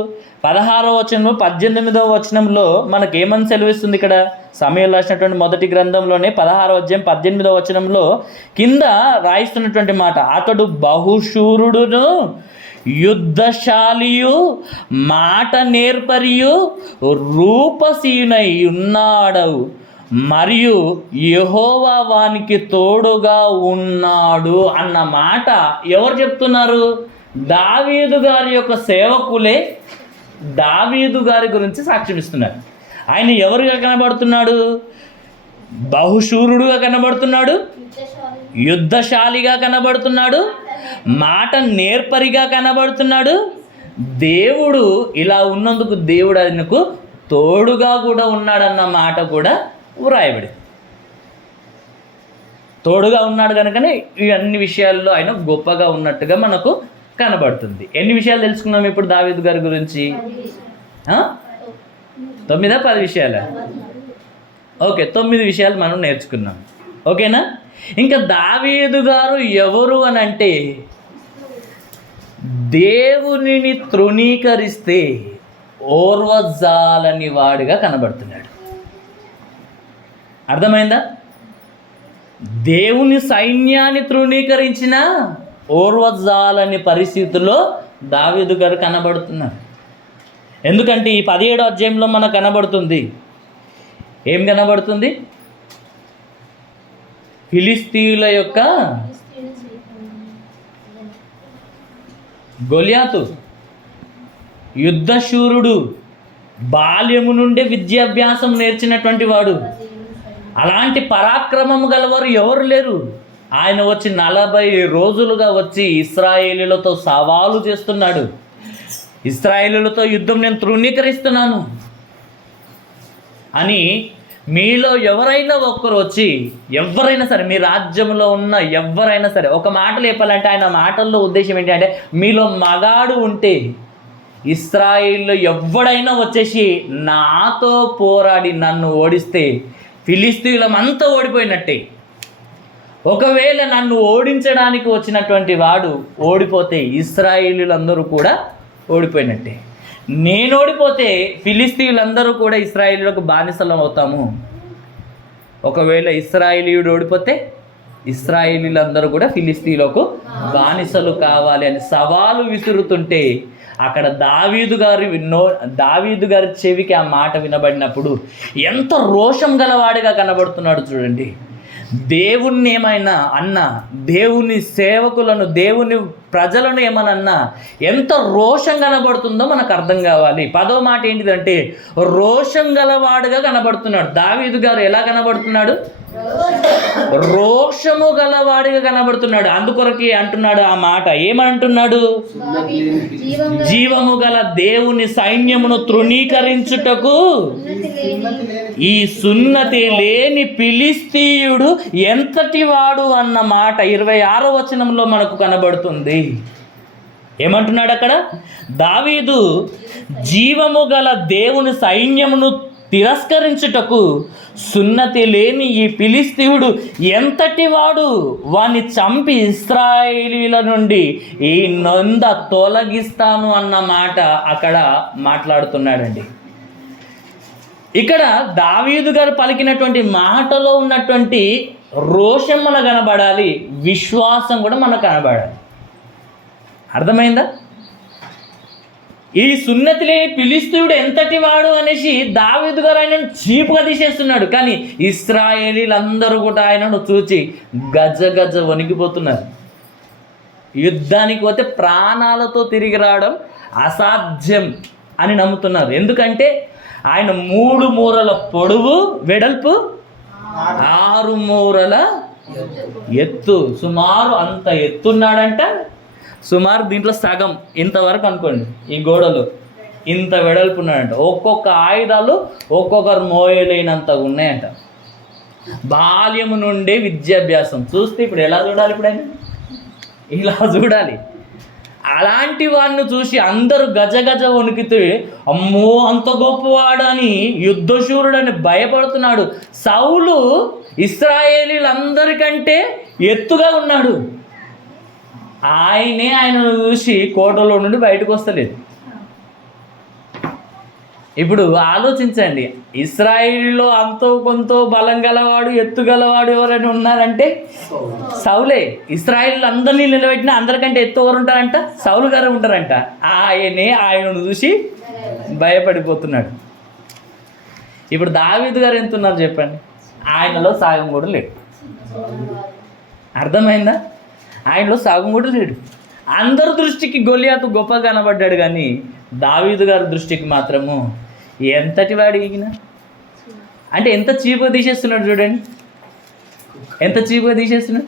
16వ వచనంలో 18వ వచనంలో మనకు ఏమని సెలవిస్తుంది? ఇక్కడ సమూయేలు రాసినటువంటి మొదటి గ్రంథంలోనే 16వ అధ్యాయం 18వ వచనంలో కింద రాయిస్తున్నటువంటి మాట, అతడు బహుశూరుడును యుద్ధశాలియు మాట నేర్పరియు రూపసీనై ఉన్నాడు మరియు యెహోవా వానికి తోడుగా ఉన్నాడు అన్న మాట ఎవరు చెప్తున్నారు? దావీదు గారి యొక్క సేవకులే దావీదు గారి గురించి సాక్ష్యం ఇస్తున్నారు. ఆయన ఎవరుగా కనబడుతున్నాడు? బహుశూరుడుగా కనబడుతున్నాడు, యుద్ధశాలిగా కనబడుతున్నాడు, మాట నేర్పరిగా కనబడుతున్నాడు. దేవుడు ఇలా ఉన్నందుకు దేవుడు ఆయనకు తోడుగా కూడా ఉన్నాడన్న మాట కూడా వ్రాయబడి. తోడుగా ఉన్నాడు కనుకనే ఈ అన్ని విషయాల్లో ఆయన గొప్పగా ఉన్నట్టుగా మనకు కనబడుతుంది. ఎన్ని విషయాలు తెలుసుకున్నాం ఇప్పుడు దావీదు గారి గురించి? 9 10 విషయాలా? ఓకే, 9 విషయాలు మనం నేర్చుకున్నాం. ఓకేనా? ఇంకా దావీదు గారు ఎవరు అని అంటే దేవునిని తృణీకరిస్తే ఓర్వజాలని వాడిగా కనబడుతున్నాడు. అర్థమైందా? దేవుని సైన్యాన్ని తృణీకరించిన ఓర్వజాలని పరిస్థితుల్లో దావీదు గారు కనబడుతున్నారు. ఎందుకంటే ఈ 17వ అధ్యాయంలో మనకు కనబడుతుంది. ఏం కనబడుతుంది? ఫిలిస్తీయుల యొక్క గొలియాతు యుద్ధశూరుడు, బాల్యము నుండే విద్యాభ్యాసం నేర్చినటువంటి వాడు. అలాంటి పరాక్రమం గలవారు ఎవరు లేరు. ఆయన వచ్చి 40 రోజులుగా వచ్చి ఇశ్రాయేలీలతో సవాలు చేస్తున్నాడు. ఇశ్రాయేలీలతో యుద్ధం నేను తృణీకరిస్తున్నాను అని మీలో ఎవరైనా ఒక్కరు వచ్చి, ఎవరైనా సరే మీ రాజ్యంలో ఉన్న ఎవరైనా సరే ఒక మాటలు చెప్పాలంటే ఆయన మాటల్లో ఉద్దేశం ఏంటంటే మీలో మగాడు ఉంటే ఇశ్రాయేల్లో ఎవడైనా వచ్చేసి నాతో పోరాడి నన్ను ఓడిస్తే ఫిలిస్తీయులమంతా ఓడిపోయినట్టే. ఒకవేళ నన్ను ఓడించడానికి వచ్చినటువంటి వాడు ఓడిపోతే ఇశ్రాయేలీలందరూ కూడా ఓడిపోయినట్టే. నేను ఓడిపోతే ఫిలిస్తీయులందరూ కూడా ఇశ్రాయేలీలకు బానిసలం అవుతాము. ఒకవేళ ఇశ్రాయేలీయుడు ఓడిపోతే ఇశ్రాయేలీలందరూ కూడా ఫిలిస్తీయులకు బానిసలు కావాలి అని సవాలు విసురుతుంటే అక్కడ దావీదు గారి చెవికి ఆ మాట వినబడినప్పుడు ఎంత రోషం గలవాడిగా కనబడుతున్నాడు చూడండి. దేవుణ్ణి ఏమైనా అన్నా, దేవుని సేవకులను దేవుని ప్రజలను ఏమనన్నా ఎంత రోషం కనబడుతుందో మనకు అర్థం కావాలి. 10వ మాట ఏంటిదంటే రోషం గలవాడుగా కనబడుతున్నాడు. దావీదు గారు ఎలా కనబడుతున్నాడు? రోషము గలవాడిగా కనబడుతున్నాడు. అందుకొరకే అంటున్నాడు ఆ మాట. ఏమంటున్నాడు? జీవము గల దేవుని సైన్యమును తృణీకరించుటకు ఈ సున్నతి లేని ఫిలిస్తీయుడు ఎంతటి వాడు అన్న మాట 26వ వచనంలో మనకు కనబడుతుంది. ఏమంటున్నాడు అక్కడ? దావీదు జీవము గల దేవుని సైన్యమును తిరస్కరించుటకు సున్నతి లేని ఈ ఫిలిష్తీయుడు ఎంతటి వాడు, వాణ్ణి చంపి ఇశ్రాయేలీల నుండి ఈ నొంద తొలగిస్తాను అన్న మాట అక్కడ మాట్లాడుతున్నాడండి. ఇక్కడ దావీదు గారు పలికినటువంటి మాటలో ఉన్నటువంటి రోషం మనకు కనబడాలి, విశ్వాసం కూడా మనకు కనబడాలి. అర్థమైందా? ఈ సున్నతి లేని ఫిలిష్తీయుడు ఎంతటి వాడు అనేసి దావీదు గారు ఆయనను చీపుగా తీసేస్తున్నాడు. కానీ ఇశ్రాయేలీలందరూ కూడా ఆయనను చూచి గజ గజ వణికిపోతున్నారు. యుద్ధానికి పోతే ప్రాణాలతో తిరిగి రావడం అసాధ్యం అని నమ్ముతున్నారు. ఎందుకంటే ఆయన 3 మూరల పొడవు, వెడల్పు 6 మూరల ఎత్తు, సుమారు అంత ఎత్తున్నాడంట. సుమారు దీంట్లో సగం ఇంతవరకు అనుకోండి, ఈ గోడలు ఇంత వెడల్పు ఉన్నాడంట. ఒక్కొక్క ఆయుధాలు ఒక్కొక్కరు మోయలేనంతగా ఉన్నాయంట. బాల్యము నుండే విద్యాభ్యాసం. చూస్తే ఇప్పుడు ఎలా చూడాలి? ఇప్పుడు ఆయన ఇలా చూడాలి. అలాంటి వాడిని చూసి అందరూ గజ గజ వణికితే, అమ్మో అంత గొప్పవాడు అని, యుద్ధశూరుడని భయపడుతున్నాడు. సౌలు ఇశ్రాయేలీలందరికంటే ఎత్తుగా ఉన్నాడు. ఆయనను చూసి కోటలో నుండి బయటకు వస్తలేదు. ఇప్పుడు ఆలోచించండి, ఇశ్రాయేలులో అంతో కొంత బలం గలవాడు, ఎత్తు గలవాడు ఎవరైనా ఉన్నారంటే సౌలే. ఇశ్రాయేలు అందరినీ నిలబెట్టిన అందరికంటే ఎత్తు ఎవరు ఉంటారంట? సౌలు గారు ఉంటారంట. ఆయనను చూసి భయపడిపోతున్నాడు. ఇప్పుడు దావీదు గారు ఎంత ఉన్నారు చెప్పండి? ఆయనలో సగం కూడా లేడు. అర్థమైందా? ఆయనలో సగం కూడా లేడు. అందరి దృష్టికి గొలియాతు గొప్ప కనబడ్డాడు, కానీ దావీదు గారి దృష్టికి మాత్రము ఎంతటి వాడు ఈయన అంటే ఎంత చీపుగా తీసేస్తున్నాడు చూడండి, ఎంత చీపుగా తీసేస్తున్నాడు.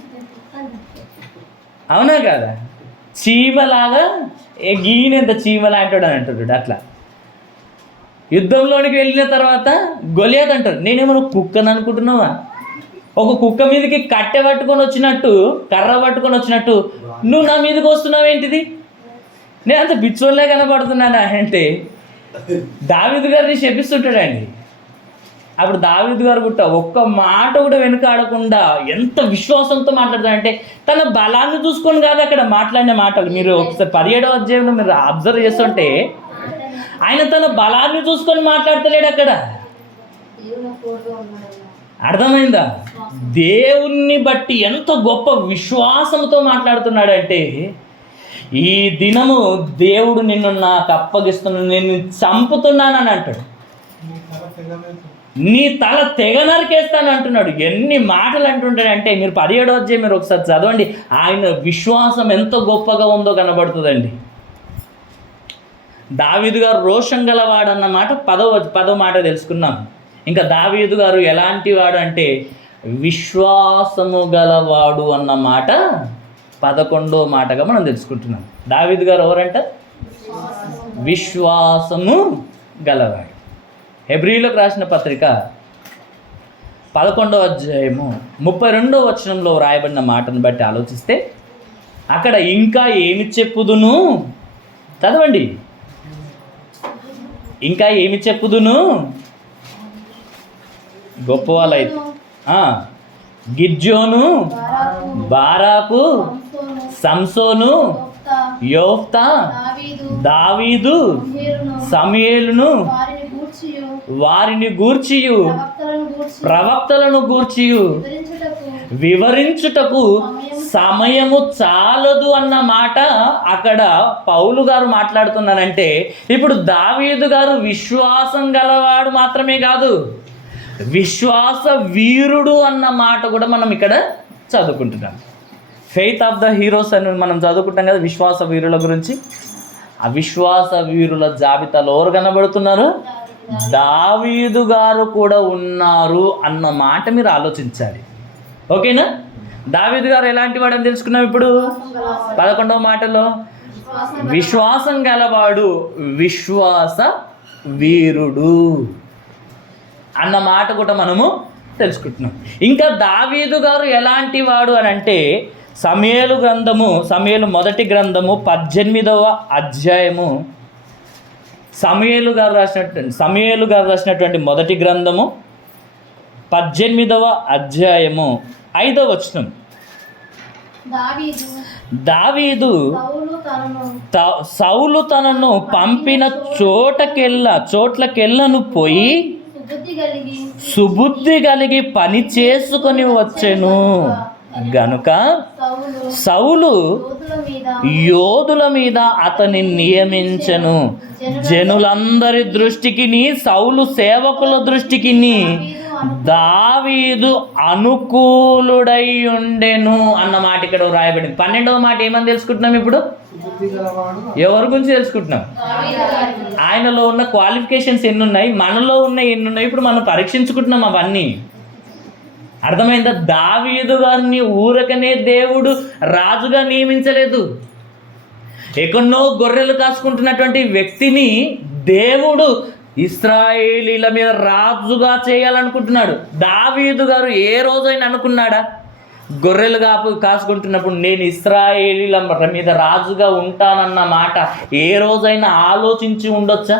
అవునా కదా? చీమలాగా గీన ఎంత చీమలా అంటాడు అని అంటాడు. అట్లా యుద్ధంలోనికి వెళ్ళిన తర్వాత గొలియాతు అంటాడు, నేనేమన్నా కుక్కని అనుకుంటున్నావా? ఒక కుక్క మీదకి కట్టె పట్టుకొని వచ్చినట్టు, కర్ర పట్టుకొని వచ్చినట్టు నువ్వు నా మీదకి వస్తున్నావు ఏంటిది? నేను అంత బిచ్చోళ్ళే కనబడుతున్నానా అంటే దావీదు గారిని శపిస్తుంటాడండి. అప్పుడు దావీదు గారు కూడా ఒక్క మాట కూడా వెనుకాడకుండా ఎంత విశ్వాసంతో మాట్లాడతాడంటే, తన బలాన్ని చూసుకొని కాదు అక్కడ మాట్లాడిన మాటలు. మీరు ఒకసారి 17వ అధ్యాయంలో మీరు అబ్జర్వ్ చేస్తుంటే ఆయన తన బలాన్ని చూసుకొని మాట్లాడతలేడు అక్కడ. అర్థమైందా? దేవుణ్ణి బట్టి ఎంత గొప్ప విశ్వాసంతో మాట్లాడుతున్నాడంటే, ఈ దినము దేవుడు నిన్ను నాకు అప్పగిస్తున్నాను, నేను చంపుతున్నానని అంటాడు. నీ తల తెగ నరికేస్తాను అంటున్నాడు. ఎన్ని మాటలు అంటుంటాడంటే మీరు 17వ అధ్యాయం మీరు ఒకసారి చదవండి. ఆయన విశ్వాసం ఎంత గొప్పగా ఉందో కనబడుతుందండి. దావీదు గారు రోషం గలవాడన్న మాట 10వ మాట తెలుసుకున్నాం. ఇంకా దావీదు గారు ఎలాంటి వాడు అంటే విశ్వాసము గలవాడు అన్న మాట 11వ మాటగా మనం తెలుసుకుంటున్నాం. దావీదు గారు ఎవరంట? విశ్వాసము గలవాడు. హెబ్రీలకు రాసిన పత్రిక 11వ అధ్యాయము 32వ వచనంలో రాయబడిన మాటను బట్టి ఆలోచిస్తే అక్కడ ఇంకా ఏమి చెప్పుదును, చదవండి. ఇంకా ఏమి చెప్పుదును, గొప్ప వాళ్ళైతే గిద్యోను, బారాకు, సంసోను, యోఫ్తా, దావీదు, సమూయేలును, వారిని గూర్చియు ప్రవక్తలను గూర్చియు వివరించుటకు సమయము చాలదు అన్న మాట అక్కడ పౌలు గారు మాట్లాడుతున్నారంటే, ఇప్పుడు దావీదు గారు విశ్వాసం గలవాడు మాత్రమే కాదు, విశ్వాస వీరుడు అన్న మాట కూడా మనం ఇక్కడ చదువుకుంటున్నాం. ఫెయిత్ ఆఫ్ ద హీరోస్ అని మనం చదువుకుంటాం కదా, విశ్వాస వీరుల గురించి. ఆ విశ్వాస వీరుల జాబితాలో ఎవరు కనబడుతున్నారు? దావీదు గారు కూడా ఉన్నారు అన్న మాట మీరు ఆలోచించాలి. ఓకేనా? దావీదు గారు ఎలాంటి వాడని తెలుసుకున్నాం. ఇప్పుడు 11వ మాటలో విశ్వాసం గలవాడు, విశ్వాస వీరుడు అన్న మాట కూడా మనము తెలుసుకుంటున్నాం. ఇంకా దావీదు గారు ఎలాంటి వాడు అని అంటే సమూయేలు మొదటి గ్రంథము 18వ అధ్యాయము, సమూయేలు గారు రాసినటువంటి మొదటి గ్రంథము 18వ అధ్యాయము 5వ వచనం. దావీదు సౌలు తనను పంపిన చోట్లకెళ్ళను పోయి సుబుద్ధి కలిగి పని చేసుకొని వచ్చెను గనుక సౌలు యోధుల మీద అతని నియమించెను. జనులందరి దృష్టికి, సౌలు సేవకుల దృష్టికి దావీదు అనుకూలుడై ఉండెను అన్న మాట ఇక్కడ రాయబడింది. 12వ మాట ఏమని తెలుసుకుంటున్నాం ఇప్పుడు? ఎవరి గురించి తెలుసుకుంటున్నాం? ఆయనలో ఉన్న క్వాలిఫికేషన్స్ ఎన్ని ఉన్నాయి, మనలో ఉన్న ఎన్ని ఉన్నాయి, ఇప్పుడు మనం పరీక్షించుకుంటున్నాం అవన్నీ. అర్థమైందా? దావీదు గారిని ఊరకనే దేవుడు రాజుగా నియమించలేదు. ఎక్కడో గొర్రెలు కాసుకుంటున్నటువంటి వ్యక్తిని దేవుడు ఇశ్రాయేలీల మీద రాజుగా చేయాలనుకుంటున్నాడు. దావీదు గారు ఏ రోజైనా అనుకున్నాడా? గొర్రెలు కాసుకుంటున్నప్పుడు నేను ఇశ్రాయేలీల మీద రాజుగా ఉంటానన్న మాట ఏ రోజైనా ఆలోచించి ఉండొచ్చా?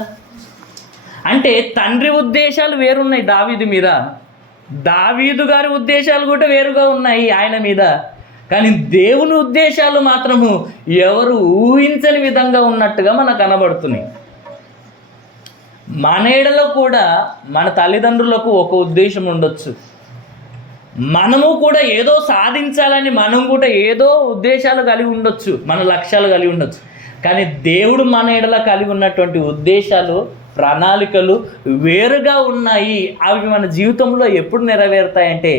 అంటే తండ్రి ఉద్దేశాలు వేరున్నాయి దావీదు మీద, దావీదు గారి ఉద్దేశాలు కూడా వేరుగా ఉన్నాయి ఆయన మీద. కానీ దేవుని ఉద్దేశాలు మాత్రము ఎవరు ఊహించని విధంగా ఉన్నట్టుగా మనకు కనబడుతున్నాయి. మన ఏడలో కూడా మన తల్లిదండ్రులకు ఒక ఉద్దేశం ఉండొచ్చు. మనము కూడా ఏదో సాధించాలని మనం కూడా ఏదో ఉద్దేశాలు కలిగి ఉండొచ్చు, మన లక్ష్యాలు కలిగి ఉండొచ్చు. కానీ దేవుడు మన ఏడల కలిగి ఉన్నటువంటి ఉద్దేశాలు, ప్రణాళికలు వేరుగా ఉన్నాయి. అవి మన జీవితంలో ఎప్పుడు నెరవేరుతాయంటే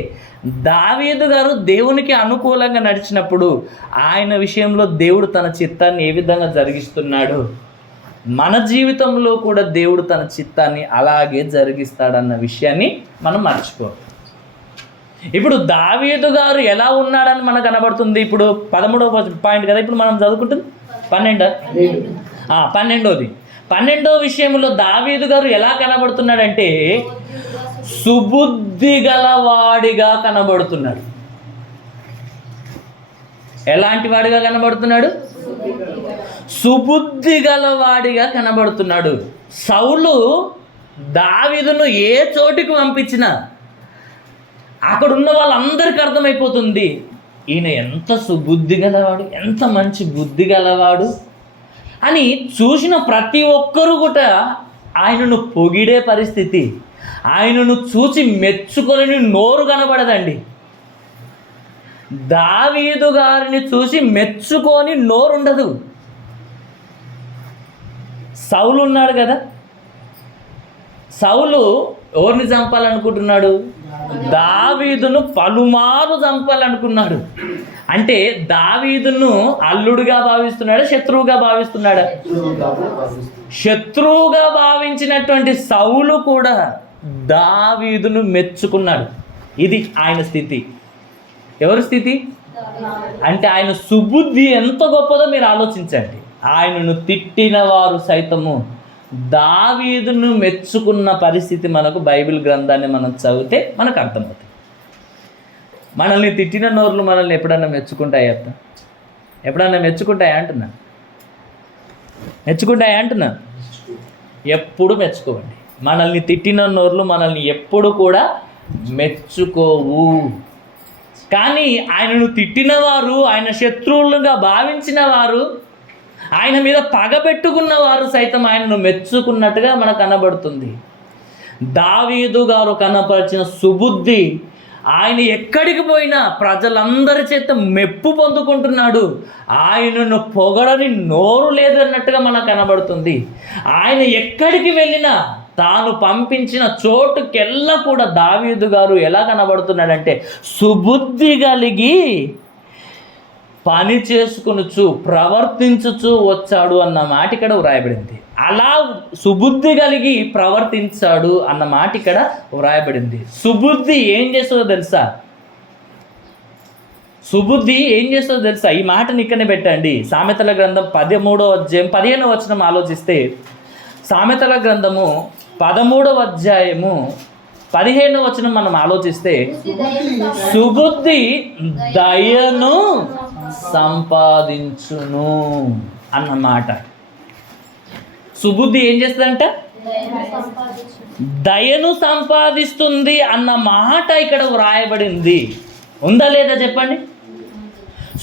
దావీదు గారు దేవునికి అనుకూలంగా నడిచినప్పుడు ఆయన విషయంలో దేవుడు తన చిత్తాన్ని ఏ విధంగా జరిగిస్తున్నాడు, మన జీవితంలో కూడా దేవుడు తన చిత్తాన్ని అలాగే జరిగిస్తాడన్న విషయాన్ని మనం మర్చిపోవాలి. ఇప్పుడు దావీదు గారు ఎలా ఉన్నాడని మనకు కనబడుతుంది. ఇప్పుడు 13వ పాయింట్ కదా ఇప్పుడు మనం చదువుకుంటుంది. 12వ విషయంలో దావీదు గారు ఎలా కనబడుతున్నాడంటే సుబుద్ధి గలవాడిగా కనబడుతున్నాడు. ఎలాంటి వాడిగా కనబడుతున్నాడు? సుబుద్ధి గలవాడిగా కనబడుతున్నాడు. సౌలు దావీదును ఏ చోటికి పంపించినా అక్కడున్న వాళ్ళందరికీ అర్థమైపోతుంది ఈయన ఎంత సుబుద్ధి గలవాడు, ఎంత మంచి బుద్ధి గలవాడు అని. చూసిన ప్రతి ఒక్కరూ కూడా ఆయనను పొగిడే పరిస్థితి, ఆయనను చూసి మెచ్చుకొని నోరు కనబడదండి. దావీదు గారిని చూసి మెచ్చుకొని నోరు ఉండదు. సౌలు ఉన్నాడు కదా, సౌలు ఎవరిని చంపాలనుకుంటున్నాడు? దావీదును పలుమారు చంపాలనుకున్నాడు. అంటే దావీదును అల్లుడుగా భావిస్తున్నాడా, శత్రువుగా భావిస్తున్నాడా? శత్రువుగా భావించినటువంటి సౌలు కూడా దావీదును మెచ్చుకున్నాడు. ఇది ఆయన స్థితి. ఎవరి స్థితి అంటే ఆయన సుబుద్ధి ఎంత గొప్పదో మీరు ఆలోచించండి. ఆయనను తిట్టిన వారు సైతము దావీదును మెచ్చుకున్న పరిస్థితి మనకు బైబిల్ గ్రంథాన్ని మనం చదివితే మనకు అర్థమవుతుంది. మనల్ని తిట్టిన నోర్లు మనల్ని ఎప్పుడన్నా మెచ్చుకుంటాయా? ఎప్పుడన్నా మెచ్చుకుంటాయా అంటున్నా? ఎప్పుడు మెచ్చుకోవండి. మనల్ని తిట్టిన నోర్లు మనల్ని ఎప్పుడు కూడా మెచ్చుకోవు. కానీ ఆయనను తిట్టిన వారు, ఆయన శత్రువులుగా భావించిన వారు, ఆయన మీద పగబెట్టుకున్న వారు సైతం ఆయనను మెచ్చుకున్నట్టుగా మనకు కనబడుతుంది. దావీదు గారు కనపరిచిన సుబుద్ధి, ఆయన ఎక్కడికి పోయినా ప్రజలందరి చేత మెప్పు పొందుకుంటున్నాడు. ఆయనను పొగడని నోరు లేదన్నట్టుగా మనకు కనబడుతుంది. ఆయన ఎక్కడికి వెళ్ళినా తాను పంపించిన చోటుకెల్లా కూడా దావీదు గారు ఎలా కనబడుతున్నాడంటే సుబుద్ధి కలిగి పని చేసుకొనుచు ప్రవర్తించుచు వచ్చాడు అన్న మాట ఇక్కడ వ్రాయబడింది. అలా సుబుద్ధి కలిగి ప్రవర్తించాడు అన్న మాట ఇక్కడ వ్రాయబడింది. సుబుద్ధి ఏం చేస్తుందో తెలుసా? ఈ మాటని ఇక్కడనే పెట్టండి. సామెతల గ్రంథం 13వ అధ్యాయం 15వ వచనం ఆలోచిస్తే, సామెతల గ్రంథము 13వ అధ్యాయము 15వ వచనం మనం ఆలోచిస్తే, సుబుద్ధి దయను సంపాదించును అన్నమాట. సుబుద్ధి ఏం చేస్తుందంట? దయను సంపాదిస్తుంది అన్న మాట ఇక్కడ వ్రాయబడింది. ఉందా లేదా చెప్పండి?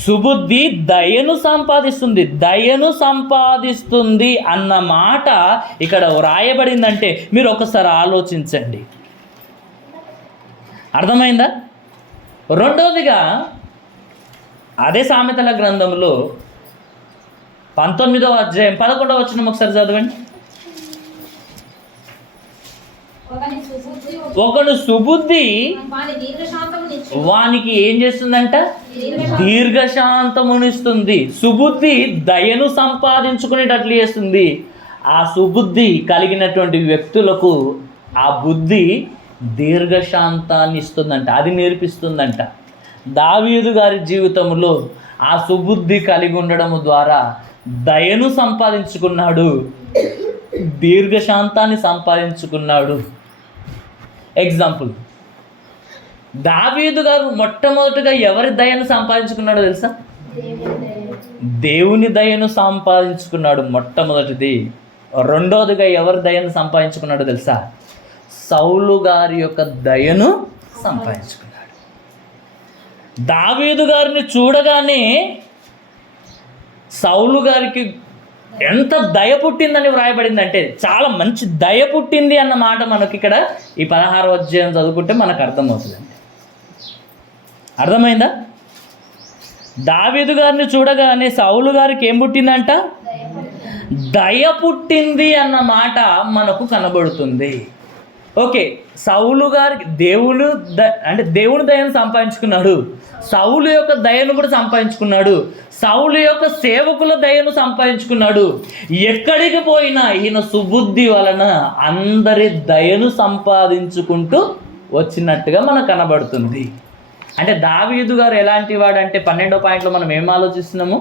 సుబుద్ధి దయను సంపాదిస్తుంది, దయను సంపాదిస్తుంది అన్న మాట ఇక్కడ వ్రాయబడిందంటే మీరు ఒకసారి ఆలోచించండి. అర్థమైందా? రెండవదిగా అదే సామెతల గ్రంథంలో 19వ అధ్యాయం 11వ వచనం ఒకసారి చదవండి. ఒకడు సుబుద్ధి వానికి ఏం చేస్తుందంట? దీర్ఘశాంతమునిస్తుంది. సుబుద్ధి దయను సంపాదించుకునేటట్లు చేస్తుంది. ఆ సుబుద్ధి కలిగినటువంటి వ్యక్తులకు ఆ బుద్ధి దీర్ఘశాంతాన్ని ఇస్తుందంట, అది నేర్పిస్తుందంట. దావీదు గారి జీవితంలో ఆ సుబుద్ధి కలిగి ఉండడం ద్వారా దయను సంపాదించుకున్నాడు, దీర్ఘశాంతాన్ని సంపాదించుకున్నాడు. ఎగ్జాంపుల్, దావీదు గారు మొట్టమొదటిగా ఎవరి దయను సంపాదించుకున్నాడో తెలుసా? దేవుని దయను సంపాదించుకున్నాడు మొట్టమొదటిది. రెండోదిగా ఎవరి దయను సంపాదించుకున్నాడో తెలుసా? సౌలు గారి యొక్క దయను సంపాదించుకున్నాడు. దావీదు గారిని చూడగానే సౌలు గారికి ఎంత దయ పుట్టిందని వ్రాయబడిందంటే, చాలా మంచి దయ పుట్టింది అన్న మాట మనకి ఇక్కడ ఈ 16వ అధ్యాయం చదువుకుంటే మనకు అర్థమవుతుందండి. అర్థమైందా? దావీదు గారిని చూడగానే సౌలు గారికి ఏం పుట్టిందంట? దయ పుట్టింది అన్న మాట మనకు కనబడుతుంది. ఓకే, సౌలు గారికి దేవుని దయను సంపాదించుకున్నాడు, సౌలు యొక్క దయను కూడా సంపాదించుకున్నాడు, సౌలు యొక్క సేవకుల దయను సంపాదించుకున్నాడు. ఎక్కడికి పోయినా ఈయన సుబుద్ధి వలన అందరి దయను సంపాదించుకుంటూ వచ్చినట్టుగా మనకు కనబడుతుంది. అంటే దావీదు గారు ఎలాంటి వాడు అంటే 12వ పాయింట్లో మనం ఏం ఆలోచిస్తున్నాము?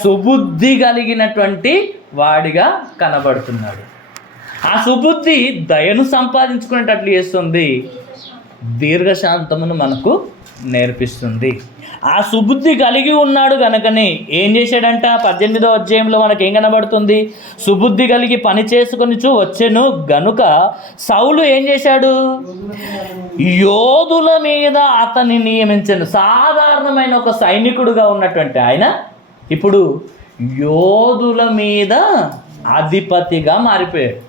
సుబుద్ధి కలిగినటువంటి వాడిగా కనబడుతున్నాడు. ఆ సుబుద్ధి దయను సంపాదించుకునేటట్లు చేస్తుంది, దీర్ఘశాంతమును మనకు నేర్పిస్తుంది. ఆ సుబుద్ధి కలిగి ఉన్నాడు కనుకనే ఏం చేశాడంట? 18వ అధ్యాయంలో మనకి ఏం కనబడుతుంది? సుబుద్ధి కలిగి పని చేసుకొని వచ్చెను గనుక సౌలు ఏం చేశాడు? యోధుల మీద అతన్ని నియమించాను. సాధారణమైన ఒక సైనికుడుగా ఉన్నటువంటి ఆయన ఇప్పుడు యోధుల మీద అధిపతిగా మారిపోయాడు.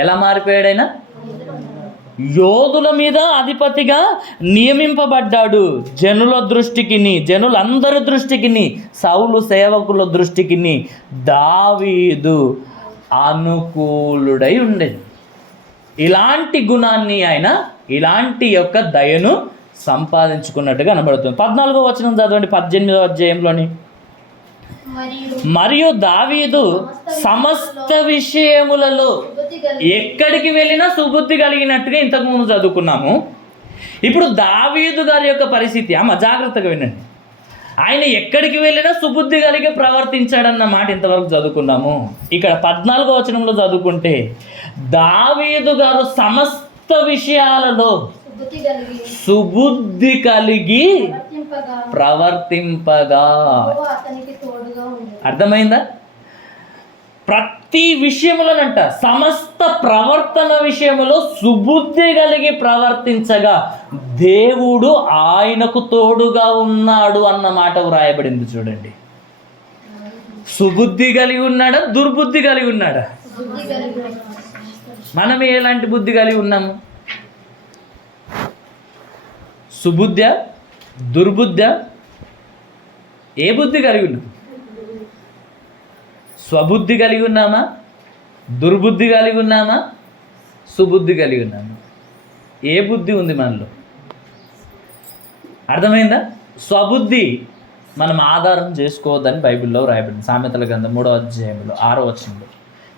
ఎలా మారిపోయాడు ఆయన? యోధుల మీద అధిపతిగా నియమింపబడ్డాడు. జనులందరి దృష్టికి, సౌలు సేవకుల దృష్టికి దావీదు అనుకూలుడై ఉండేది. ఇలాంటి గుణాన్ని ఆయన, ఇలాంటి యొక్క దయను సంపాదించుకున్నట్టుగా కనబడుతుంది. 14వ వచనం చదవండి 18వ అధ్యాయంలోని. మరియు దావీదు సమస్త విషయములలో ఎక్కడికి వెళ్ళినా సుబుద్ధి కలిగినట్టుగా ఇంతకు ముందు చదువుకున్నాము. ఇప్పుడు దావీదు గారి యొక్క పరిస్థితి జాగ్రత్తగా వినండి. ఆయన ఎక్కడికి వెళ్ళినా సుబుద్ధి కలిగి ప్రవర్తించాడన్న మాట ఇంతవరకు చదువుకున్నాము. ఇక్కడ 14వ వచనంలో చదువుకుంటే దావీదు గారు సమస్త విషయాలలో సుబుద్ధి కలిగి ప్రవర్తింపగా. అర్థమైందా? ప్రతి విషయములోనంట, సమస్త ప్రవర్తన విషయములో సుబుద్ధి కలిగి ప్రవర్తించగా దేవుడు ఆయనకు తోడుగా ఉన్నాడు అన్నమాట వ్రాయబడింది. చూడండి, సుబుద్ధి కలిగి ఉన్నాడా, దుర్బుద్ధి కలిగి ఉన్నాడా? మనం ఎలాంటి బుద్ధి కలిగి ఉన్నాము? సుబుద్ధ, దుర్బుద్ధ, ఏ బుద్ధి కలిగి ఉన్నాం? స్వబుద్ధి కలిగి ఉన్నామా? దుర్బుద్ధి కలిగి ఉన్నామా? సుబుద్ధి కలిగి ఉన్నామా? ఏ బుద్ధి ఉంది మనలో? అర్థమైందా? స్వబుద్ధి మనం ఆధారం చేసుకోవద్దని బైబిల్లో రాయబడింది. సామెతల గ్రంథం 3వ అధ్యాయంలో 6వ వచనంలో,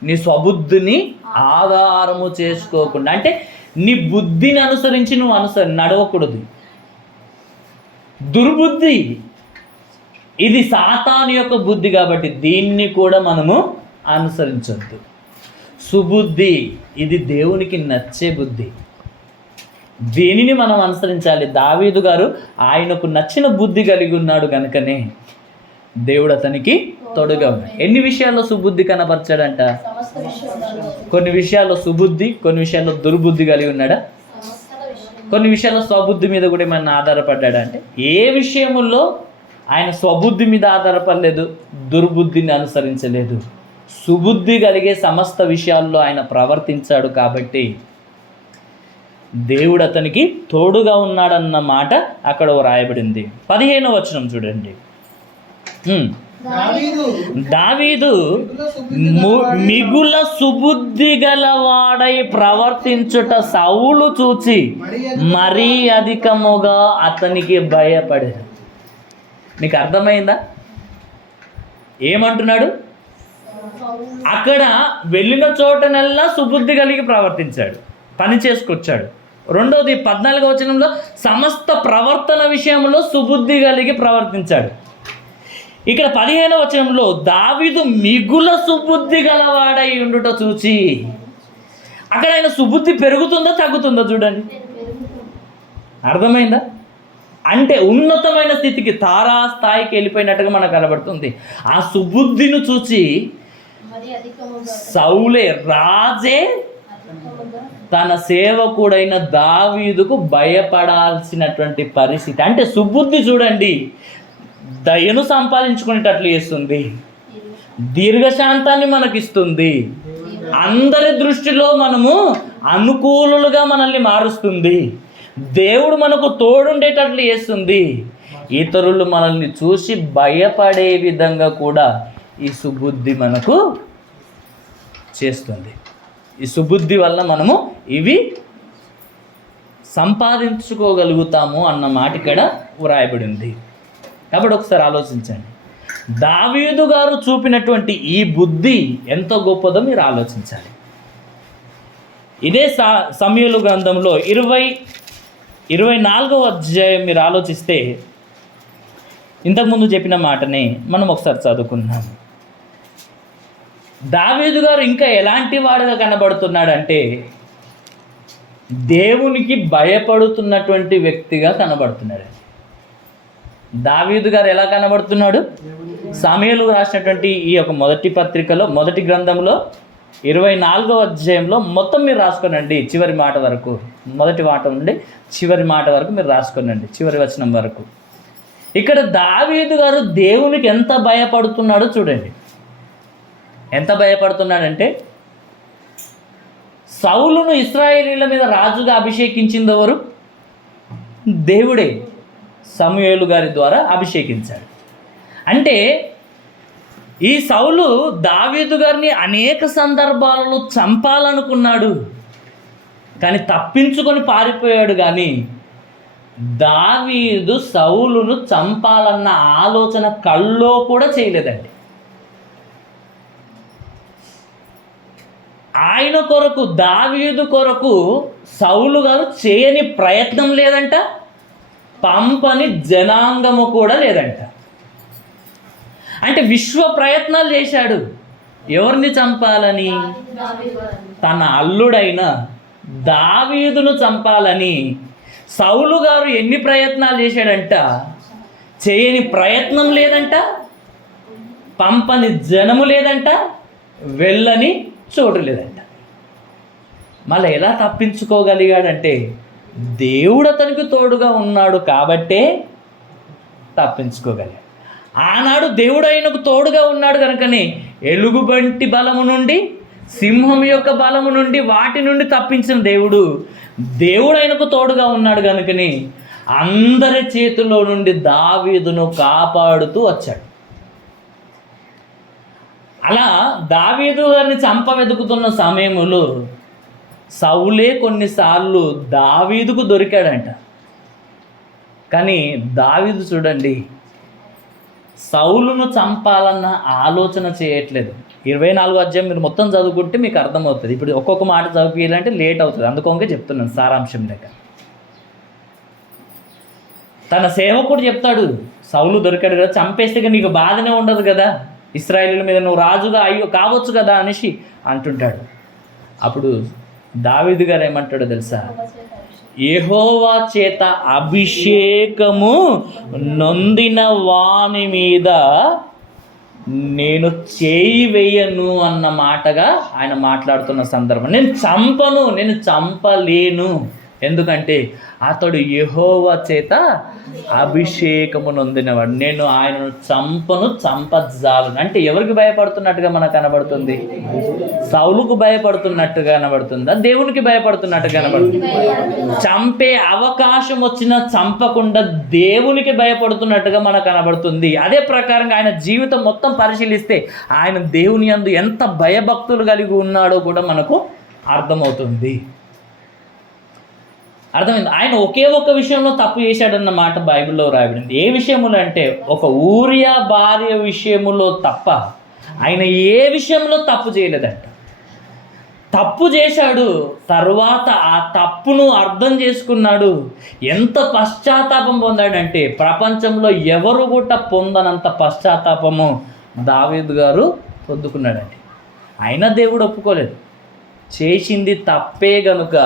నీ స్వబుద్ధిని ఆధారము చేసుకోకుండా, అంటే నీ బుద్ధిని అనుసరించి నువ్వు నడవకూడదు. దుర్బుద్ధి, ఇది సాతాను యొక్క బుద్ధి కాబట్టి దీన్ని కూడా మనము అనుసరించొద్దు. సుబుద్ధి, ఇది దేవునికి నచ్చే బుద్ధి. దేనిని మనం అనుసరించాలి? దావీదు గారు ఆయనకు నచ్చిన బుద్ధి కలిగి ఉన్నాడు కనుకనే దేవుడు అతనికి తోడుగా ఉన్నాడు. ఎన్ని విషయాల్లో సుబుద్ధి కనపరచాడంట? కొన్ని విషయాల్లో సుబుద్ధి, కొన్ని విషయాల్లో దుర్బుద్ధి కలిగి ఉన్నాడా? కొన్ని విషయాల్లో స్వబుద్ధి మీద కూడా ఏమైనా ఆధారపడ్డాడా అంటే ఏ విషయముల్లో ఆయన స్వబుద్ధి మీద ఆధారపడలేదు, దుర్బుద్ధిని అనుసరించలేదు. సుబుద్ధి కలిగే సమస్త విషయాల్లో ఆయన ప్రవర్తించాడు. కాబట్టి దేవుడు అతనికి తోడుగా ఉన్నాడన్న మాట అక్కడ రాయబడింది. 15వ వచనం చూడండి. దావీదు మిగుల సుబుద్ధి గలవాడై ప్రవర్తించుట సౌలు చూచి మరీ అధికముగా అతనికి భయపడేది. నీకు అర్థమైందా? ఏమంటున్నాడు? అక్కడ వెళ్ళిన చోటనల్లా సుబుద్ధి కలిగి ప్రవర్తించాడు, పని చేసుకొచ్చాడు. రెండవది 14వ వచనంలో సమస్త ప్రవర్తన విషయంలో సుబుద్ధి కలిగి ప్రవర్తించాడు. ఇక్కడ 15వ వచనంలో దావీదు మిగుల సుబుద్ధి గలవాడై ఉండుట చూచి, అక్కడ ఆయన సుబుద్ధి పెరుగుతుందో తగ్గుతుందో చూడండి. అర్థమైందా? అంటే ఉన్నతమైన స్థితికి, తారా స్థాయికి వెళ్ళిపోయినట్టుగా మనకు కనబడుతుంది. ఆ సుబుద్ధిని చూచి సౌలే, రాజే తన సేవకుడైన దావీదుకు భయపడాల్సినటువంటి పరిస్థితి. అంటే సుబుద్ధి చూడండి, దయను సంపాదించుకునేటట్లు చేస్తుంది, దీర్ఘశాంతాన్ని మనకిస్తుంది, అందరి దృష్టిలో మనము అనుకూలులుగా మనల్ని మారుస్తుంది, దేవుడు మనకు తోడుండేటట్లు చేస్తుంది, ఇతరులు మనల్ని చూసి భయపడే విధంగా కూడా ఈ సుబుద్ధి మనకు చేస్తుంది. ఈ సుబుద్ధి వల్ల మనము ఇవి సంపాదించుకోగలుగుతాము అన్న మాట ఇక్కడ వ్రాయబడింది. కాబట్టి ఒకసారి ఆలోచించండి, దావీదు గారు చూపినటువంటి ఈ బుద్ధి ఎంతో గొప్పదో మీరు ఆలోచించాలి. ఇదే సమూయేలు గ్రంథంలో 24వ అధ్యాయం మీరు ఆలోచిస్తే ఇంతకుముందు చెప్పిన మాటనే మనం ఒకసారి చదువుకున్నాం. దావీదు గారు ఇంకా ఎలాంటి వాడుగా కనబడుతున్నాడంటే దేవునికి భయపడుతున్నటువంటి వ్యక్తిగా కనబడుతున్నాడు. దావీదు గారు ఎలా కనబడుతున్నాడు? సమూయేలు రాసినటువంటి ఈ యొక్క మొదటి పత్రికలో, మొదటి గ్రంథంలో 24వ అధ్యాయంలో మొత్తం మీరు రాసుకోనండి, చివరి మాట వరకు, మొదటి మాట నుండి చివరి మాట వరకు మీరు రాసుకోనండి, చివరి వచనం వరకు. ఇక్కడ దావీదు గారు దేవునికి ఎంత భయపడుతున్నాడో చూడండి. ఎంత భయపడుతున్నాడంటే, సౌలును ఇశ్రాయేలీయుల మీద రాజుగా అభిషేకించింది ఎవరు? దేవుడే సమూయేలు గారి ద్వారా అభిషేకించాడు. అంటే ఈ సౌలు దావీదు గారిని అనేక సందర్భాలలో చంపాలనుకున్నాడు, కానీ తప్పించుకొని పారిపోయాడు. కానీ దావీదు సౌలును చంపాలన్న ఆలోచన కల్లో కూడా చేయలేదండి. ఆయన కొరకు, దావీదు కొరకు సౌలు గారు చేయని ప్రయత్నం లేదంట, పంపని జనాంగము కూడా లేదంట. అంటే విశ్వ ప్రయత్నాలు చేశాడు. ఎవరిని చంపాలని? తన అల్లుడైన దావీదును చంపాలని సౌలు గారు ఎన్ని ప్రయత్నాలు చేశాడంట? చేయని ప్రయత్నం లేదంట, పంపని జనము లేదంట, వెళ్ళని చోటు లేదంట. మళ్ళీ ఎలా తప్పించుకోగలిగాడంటే దేవుడు అతనికి తోడుగా ఉన్నాడు కాబట్టే తప్పించుకోగలిగాడు. ఆనాడు దేవుడు ఆయనకు తోడుగా ఉన్నాడు కనుకనే ఎలుగుబంటి బలము నుండి, సింహం యొక్క బలము నుండి, వాటి నుండి తప్పించిన దేవుడు ఆయనకు తోడుగా ఉన్నాడు కనుకని అందరి చేతిలో నుండి దావీదును కాపాడుతూ వచ్చాడు. అలా దావీదు గారిని వెతుకుతున్న సమయంలో సౌలే కొన్నిసార్లు దావీదుకు దొరికాడంట. కానీ దావీదు చూడండి, సౌలును చంపాలన్న ఆలోచన చేయట్లేదు. 24వ అధ్యాయం మీరు మొత్తం చదువుకుంటే మీకు అర్థమవుతుంది. ఇప్పుడు ఒక్కొక్క మాట చదివించాలంటే లేట్ అవుతుంది, అందుకోకే చెప్తున్నాను సారాంశం లేక. తన సేవకుడు చెప్తాడు, సౌలు దొరికాడు కదా, చంపేస్తే నీకు బాధనే ఉండదు కదా, ఇశ్రాయేలీయుల మీద నువ్వు రాజుగా కావచ్చు కదా అనేసి అంటుంటాడు. అప్పుడు దావీదు గారు ఏమంటాడో తెలుసా? యెహోవా చేత అభిషేకము నొందిన వాని మీద నేను చేయి వేయను అన్న మాటగా ఆయన మాట్లాడుతున్న సందర్భం. నేను చంపలేను, ఎందుకంటే అతడు యెహోవా చేత అభిషేకము నొందినవాడు. నేను ఆయనను చంపజాలను. అంటే ఎవరికి భయపడుతున్నట్టుగా మనకు కనబడుతుంది? సౌలుకు భయపడుతున్నట్టుగా కనబడుతుందా? దేవునికి భయపడుతున్నట్టుగా కనబడుతుంది? చంపే అవకాశం వచ్చినా చంపకుండా దేవునికి భయపడుతున్నట్టుగా మనకు కనబడుతుంది. అదే ప్రకారంగా ఆయన జీవితం మొత్తం పరిశీలిస్తే ఆయన దేవుని యందు ఎంత భయభక్తులు కలిగి ఉన్నాడో కూడా మనకు అర్థమవుతుంది. అర్థమైంది? ఆయన ఒకే ఒక్క విషయంలో తప్పు చేశాడన్న మాట బైబిల్లో రాయబడింది. ఏ విషయములో అంటే ఒక ఊరియా భార్య విషయములో తప్ప ఆయన ఏ విషయంలో తప్పు చేయలేదంట. తప్పు చేశాడు, తర్వాత ఆ తప్పును అర్థం చేసుకున్నాడు. ఎంత పశ్చాత్తాపం పొందాడంటే ప్రపంచంలో ఎవరు కూడా పొందనంత పశ్చాత్తాపము దావీదు గారు పొందుకున్నాడండి. అయినా దేవుడు ఒప్పుకోలేదు. చేసింది తప్పే గనుక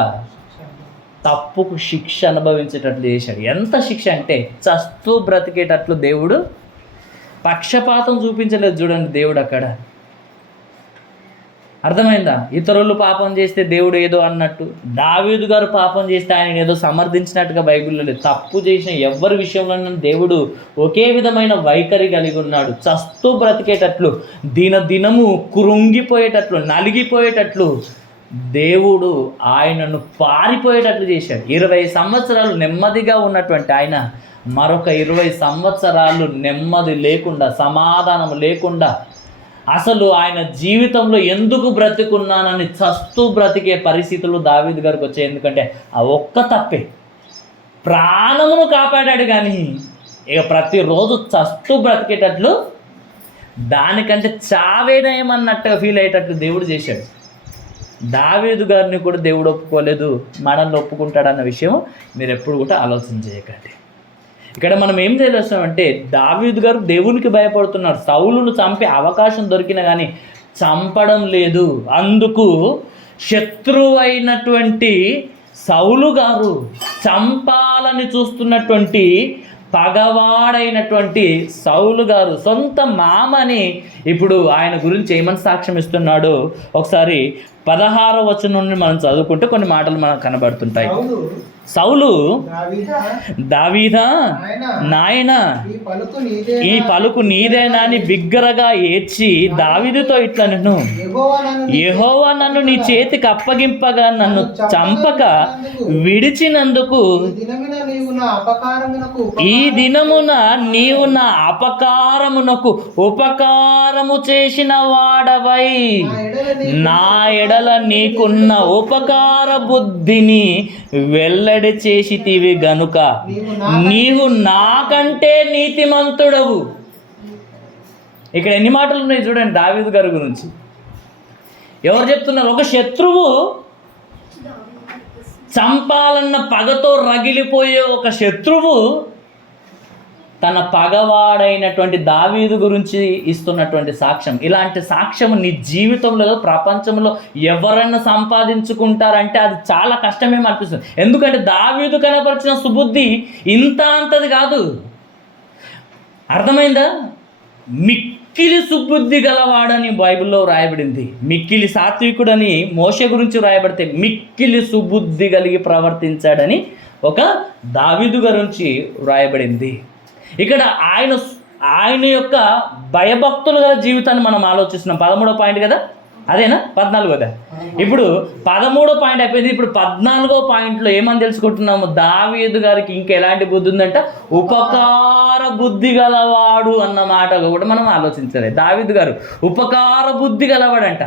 తప్పుకు శిక్ష అనుభవించేటట్లు చేశాడు. ఎంత శిక్ష అంటే చస్తూ బ్రతికేటట్లు దేవుడు పక్షపాతం చూపించలేదు. చూడండి దేవుడు అక్కడ. అర్థమైందా? ఇతరులు పాపం చేస్తే దేవుడు ఏదో అన్నట్టు, దావీదు గారు పాపం చేస్తే ఆయన ఏదో సమర్థించినట్టుగా బైబిల్లో లేదు. తప్పు చేసిన ఎవరి విషయంలో దేవుడు ఒకే విధమైన వైఖరి కలిగి ఉన్నాడు. చస్తూ బ్రతికేటట్లు, దినము కృంగిపోయేటట్లు, నలిగిపోయేటట్లు దేవుడు ఆయనను పారిపోయేటట్లు చేశాడు. 20 సంవత్సరాలు నెమ్మదిగా ఉన్నటువంటి ఆయన మరొక 20 సంవత్సరాలు నెమ్మది లేకుండా, సమాధానం లేకుండా, అసలు ఆయన జీవితంలో ఎందుకు బ్రతికున్నానని చస్తూ బ్రతికే పరిస్థితులు దావీదు గారికి వచ్చాయి. ఎందుకంటే ఆ ఒక్క తప్పే ప్రాణమును కాపాడాడు, కానీ ఇక ప్రతిరోజు చస్తూ బ్రతికేటట్లు, దానికంటే చావేనయమన్నట్టుగా ఫీల్ అయ్యేటట్లు దేవుడు చేశాడు. దావీదు గారిని కూడా దేవుడు ఒప్పుకోలేదు. మనల్ని ఒప్పుకుంటాడన్న విషయం మీరు ఎప్పుడు కూడా ఆలోచన చేయకండి. ఇక్కడ మనం ఏం తెలుస్తామంటే దావీదు గారు దేవునికి భయపడుతున్నాడు. సౌలును చంపే అవకాశం దొరికినా కానీ చంపడం లేదు. అందుకు శత్రువు అయినటువంటి సౌలు గారు, చంపాలని చూస్తున్నటువంటి పగవాడైనటువంటి సౌలు గారు సొంత మామని ఇప్పుడు ఆయన గురించి ఏమని సాక్ష్యం ఇస్తున్నాడో ఒకసారి 16వ వచనం నుండి మనం చదువుకుంటే కొన్ని మాటలు మనకు కనబడుతుంటాయి. సౌలు, దావీదా నాయనా ఈ పలుకు నీదేనా అని బిగ్గరగా ఏడ్చి దావీదుతో ఇట్లా, నేను యెహోవా నన్ను నీ చేతికి అప్పగింపగా నన్ను చంపక విడిచినందుకు ఈ దినమున నీవు నా అపకారమునకు ఉపకారము చేసిన వాడవై నా ఎడల నీకున్న ఉపకార బుద్ధిని వెల్లడి చేసితివి గనుక నీవు నాకంటే నీతిమంతుడవు. ఇక్కడ ఎన్ని మాటలు ఉన్నాయి చూడండి దావీదు గారి గురించి. ఎవరు చెప్తున్నారు? ఒక శత్రువు, చంపాలన్న పగతో రగిలిపోయే ఒక శత్రువు తన పగవాడైనటువంటి దావీదు గురించి ఇస్తున్నటువంటి సాక్ష్యం. ఇలాంటి సాక్ష్యం నీ జీవితంలో, ప్రపంచంలో ఎవరన్నా సంపాదించుకుంటారంటే అది చాలా కష్టమేమో అనిపిస్తుంది. ఎందుకంటే దావీదు కనపరిచిన సుబుద్ధి ఇంత అంతది కాదు. అర్థమైందా? మిక్కిలి సుబుద్ధి గలవాడని బైబిల్లో రాయబడింది. మిక్కిలి సాత్వికుడని మోషే గురించి రాయబడితే మిక్కిలి సుబుద్ధి కలిగి ప్రవర్తించాడని ఒక దావీదు గురించి రాయబడింది. ఇక్కడ ఆయన యొక్క భయభక్తులు గల జీవితాన్ని మనం ఆలోచిస్తున్నాం. 13వ పాయింట్ కదా, అదేనా? 14 కదా. ఇప్పుడు 13వ పాయింట్ అయిపోయింది. ఇప్పుడు 14వ పాయింట్లో ఏమని తెలుసుకుంటున్నాము? దావీదు గారికి ఇంకా ఎలాంటి బుద్ధి ఉందంట? ఉపకార బుద్ధి గలవాడు అన్న మాట కూడా మనం ఆలోచించాలి. దావీదు గారు ఉపకార బుద్ధి గలవాడంట.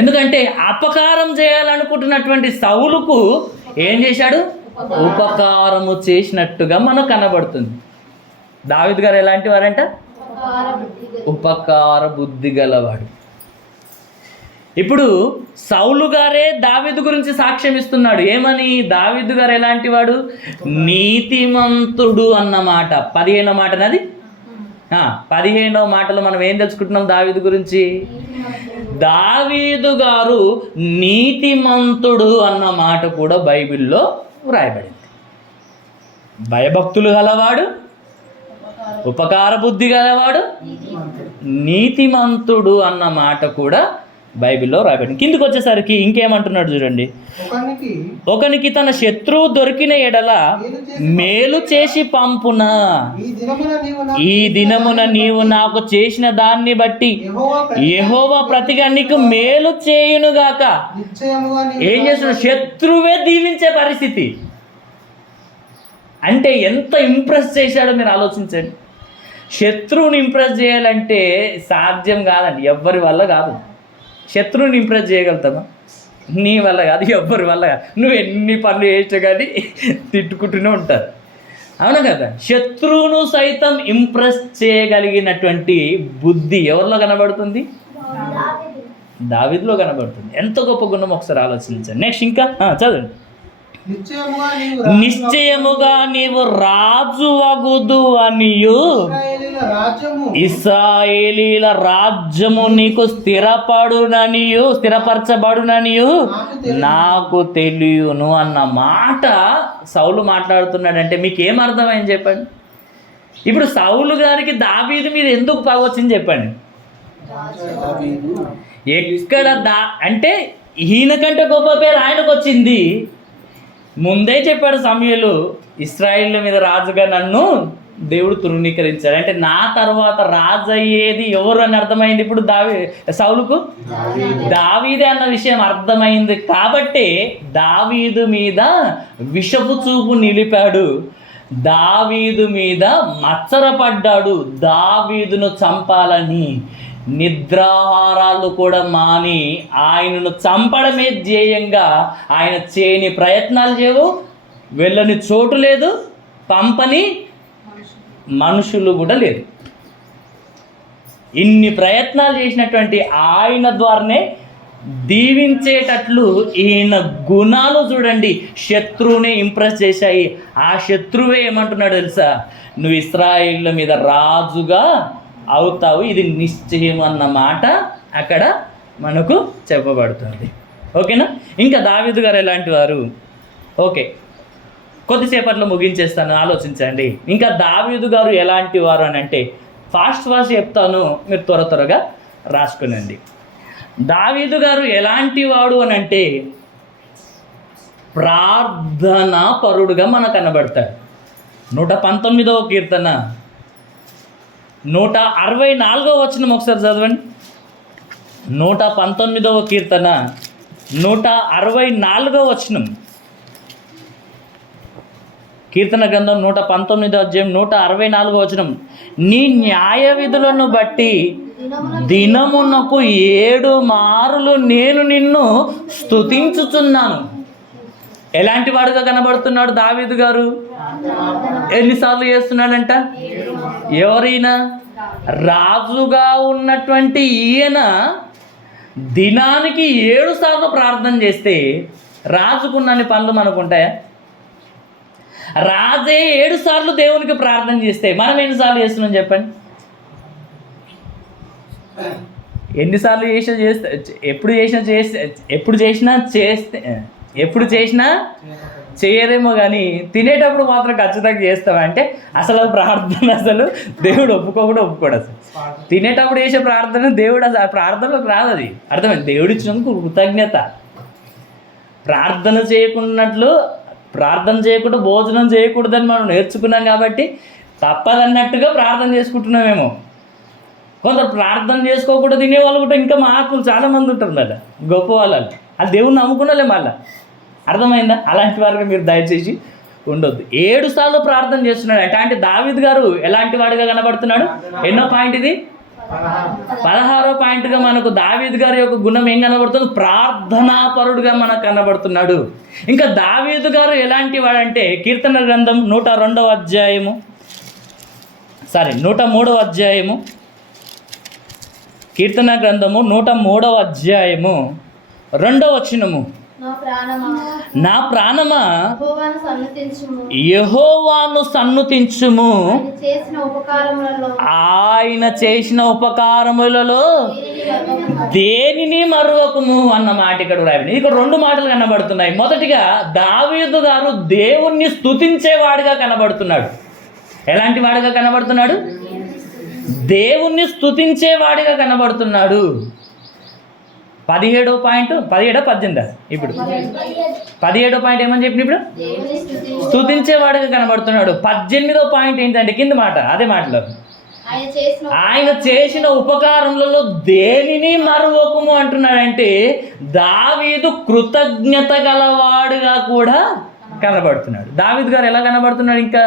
ఎందుకంటే అపకారం చేయాలనుకుంటున్నటువంటి సౌలుకు ఏం చేశాడు? ఉపకారము చేసినట్టుగా మనకు కనబడుతుంది. దావీదు గారు ఎలాంటి వారంట? ఉపకార బుద్ధి గలవాడు. ఇప్పుడు సౌలు గారే దావీదు గురించి సాక్ష్యం ఇస్తున్నాడు. ఏమని? దావీదు గారు ఎలాంటి వాడు? నీతిమంతుడు అన్నమాట. 15వ మాట. 15వ మాటలో మనం ఏం తెలుసుకుంటున్నాం దావీదు గురించి? దావీదు గారు నీతిమంతుడు అన్న మాట కూడా బైబిల్లో వ్రాయబడింది. భయభక్తులు గలవాడు, ఉపకార బుద్ధి గలవాడు, నీతిమంతుడు అన్న మాట కూడా బైబిల్లో రాయబడింది. కిందకి వచ్చేసరికి ఇంకేమంటున్నాడు చూడండి, ఒకనికి తన శత్రువు దొరికిన ఎడల మేలు చేసి పంపునా, ఈ దినమున నీవు నాకు చేసిన దాన్ని బట్టి యెహోవా ప్రతిగా నీకు మేలు చేయునుగాక. ఏం చేస్తున్నాడు? శత్రువే దీవించే పరిస్థితి. అంటే ఎంత ఇంప్రెస్ చేశాడో మీరు ఆలోచించండి. శత్రువుని ఇంప్రెస్ చేయాలంటే సాధ్యం కాదండి, ఎవ్వరి వల్ల కాదు. శత్రువుని ఇంప్రెస్ చేయగలుగుతామా? నీ వల్ల కాదు, ఎవ్వరి వల్ల కాదు. నువ్వు ఎన్ని పనులు చేసినా కానీ తిట్టుకుంటూనే ఉంటారు, అవును కదా? శత్రువును సైతం ఇంప్రెస్ చేయగలిగినటువంటి బుద్ధి ఎవరిలో కనబడుతుంది? దావీదులో కనబడుతుంది. ఎంత గొప్ప గుణం ఒకసారి ఆలోచించండి. నెక్స్ట్ ఇంకా చదవండి. నిశ్చయముగా నీవు రాజు అగుదు అనియు ఇశ్రాయేలీల రాజ్యము నీకు స్థిరపరచబడుననియు నాకు తెలియను అన్న మాట సౌలు మాట్లాడుతున్నాడంటే మీకు ఏం అర్థమైంది చెప్పండి? ఇప్పుడు సౌలు గారికి దావీదు మీద ఎందుకు పగ వచ్చింది చెప్పండి? ఎక్కడ అంటే ఈయన కంటే గొప్ప పేరు ఆయనకు వచ్చింది. ముందే చెప్పాడు సమూయేలు, ఇశ్రాయేలు మీద రాజుగా నన్ను దేవుడు తృణీకరించాడు. అంటే నా తర్వాత రాజు అయ్యేది ఎవరు అని అర్థమైంది ఇప్పుడు సౌలుకు. దావీదే అన్న విషయం అర్థమైంది కాబట్టి దావీదు మీద విషపు చూపు నిలిపాడు, దావీదు మీద మత్సరపడ్డాడు. దావీదును చంపాలని నిద్రాహారాలు కూడా మాని ఆయనను చంపడమే ధ్యేయంగా ఆయన చేయని ప్రయత్నాలు చేయవు, వెళ్ళని చోటు లేదు, పంపని మనుషులు కూడా లేదు. ఇన్ని ప్రయత్నాలు చేసినటువంటి ఆయన ద్వారానే దీవించేటట్లు ఈయన గుణాలు చూడండి శత్రువుని ఇంప్రెస్ చేశాయి. ఆ శత్రువే ఏమంటున్నాడు తెలుసా? నువ్వు ఇశ్రాయేలు మీద రాజుగా అవుతావు, ఇది నిశ్చయం అన్న మాట అక్కడ మనకు చెప్పబడుతుంది. ఓకేనా? ఇంకా దావీదు గారు ఎలాంటి వారు? ఓకే, కొద్దిసేపట్లో ముగించేస్తాను, ఆలోచించండి. ఇంకా దావీదు గారు ఎలాంటి వారు అని అంటే ఫాస్ట్ చెప్తాను, మీరు త్వరగా రాసుకునండి. దావీదు గారు ఎలాంటి వాడు అని అంటే ప్రార్థనా పరుడుగా మనకు కనబడతాడు. 119వ కీర్తన 164వ వచనం ఒకసారి చదవండి. 119వ కీర్తన 164వ వచనం. కీర్తన గ్రంథం 119వ అధ్యాయం 164వ వచనం. నీ న్యాయ విధులను బట్టి దినమునకు 7 మారులు నేను నిన్ను స్తుతించుచున్నాను. ఎలాంటి వాడుగా కనబడుతున్నాడు దావీదు గారు? ఎన్నిసార్లు చేస్తున్నాడంట? ఎవరైనా రాజుగా ఉన్నటువంటి ఈయన దినానికి 7 సార్లు ప్రార్థన చేస్తే రాజుకున్నన్ని పనులు మనకుంటాయా? రాజే 7 సార్లు దేవునికి ప్రార్థన చేస్తే మనం ఎన్నిసార్లు చేస్తున్నాం చెప్పండి? ఎన్నిసార్లు ఎప్పుడు చేసినా చేయరేమో కానీ తినేటప్పుడు మాత్రం ఖచ్చితంగా చేస్తామంటే అసలు ప్రార్థన అసలు దేవుడు ఒప్పుకోడు. అసలు తినేటప్పుడు చేసే ప్రార్థన దేవుడు అసలు ప్రార్థనలోకి రాదు. అది అర్థమైంది? దేవుడు ఇచ్చినందుకు కృతజ్ఞత. ప్రార్థన చేయకుండా భోజనం చేయకూడదని మనం నేర్చుకున్నాం కాబట్టి తప్పదన్నట్టుగా ప్రార్థన చేసుకుంటున్నామేమో. కొందరు ప్రార్థన చేసుకోకుండా తినేవాళ్ళు కూడా ఇంకా మహాత్ములు చాలామంది ఉంటారు కదా, గొప్ప వాళ్ళు. అది దేవుణ్ణి నమ్ముకున్నలే మళ్ళీ. అర్థమైందా? అలాంటి వారికి మీరు దయచేసి ఉండొద్దు. 7 సార్లు ప్రార్థన చేస్తున్నాడు అంటే దావీదు గారు ఎలాంటి వాడిగా కనబడుతున్నాడు? ఎన్నో పాయింట్ ఇది? 16వ పాయింట్గా మనకు దావీదు గారి యొక్క గుణం ఏం కనబడుతుంది? ప్రార్థనాపరుడుగా మనకు కనబడుతున్నాడు. ఇంకా దావీదు గారు ఎలాంటి వాడంటే కీర్తన గ్రంథం 103వ అధ్యాయము కీర్తన గ్రంథము 103వ అధ్యాయము 2వ వచనము. నా ప్రాణమా యెహోవాను సన్నుతించుము. యెహోవాను సన్నుతించుము. ఆయన చేసిన ఉపకారములలో దేనిని మరువకుము అన్న మాట ఇక్కడ రాయండి. ఇక్కడ రెండు మాటలు కనబడుతున్నాయి. మొదటిగా దావీదు గారు దేవుణ్ణి స్తుతించేవాడిగా కనబడుతున్నాడు. ఎలాంటి వాడిగా కనబడుతున్నాడు? దేవుణ్ణి స్తుతించేవాడిగా కనబడుతున్నాడు. 17వ పాయింట్ 18 ఇప్పుడు 17వ పాయింట్ ఏమని చెప్పిన ఇప్పుడు దేవుని స్తుతించు. స్తుతించేవాడిగా కనబడుతున్నాడు. 18వ పాయింట్ ఏంటంటే కింద మాట అదే మాటలో ఆయన చేసిన ఉపకారములలో దేనిని మరువకుము అంటున్నాడంటే దావీదు కృతజ్ఞత గలవాడుగా కూడా కనబడుతున్నాడు. దావీదు గారు ఎలా కనబడుతున్నాడు? ఇంకా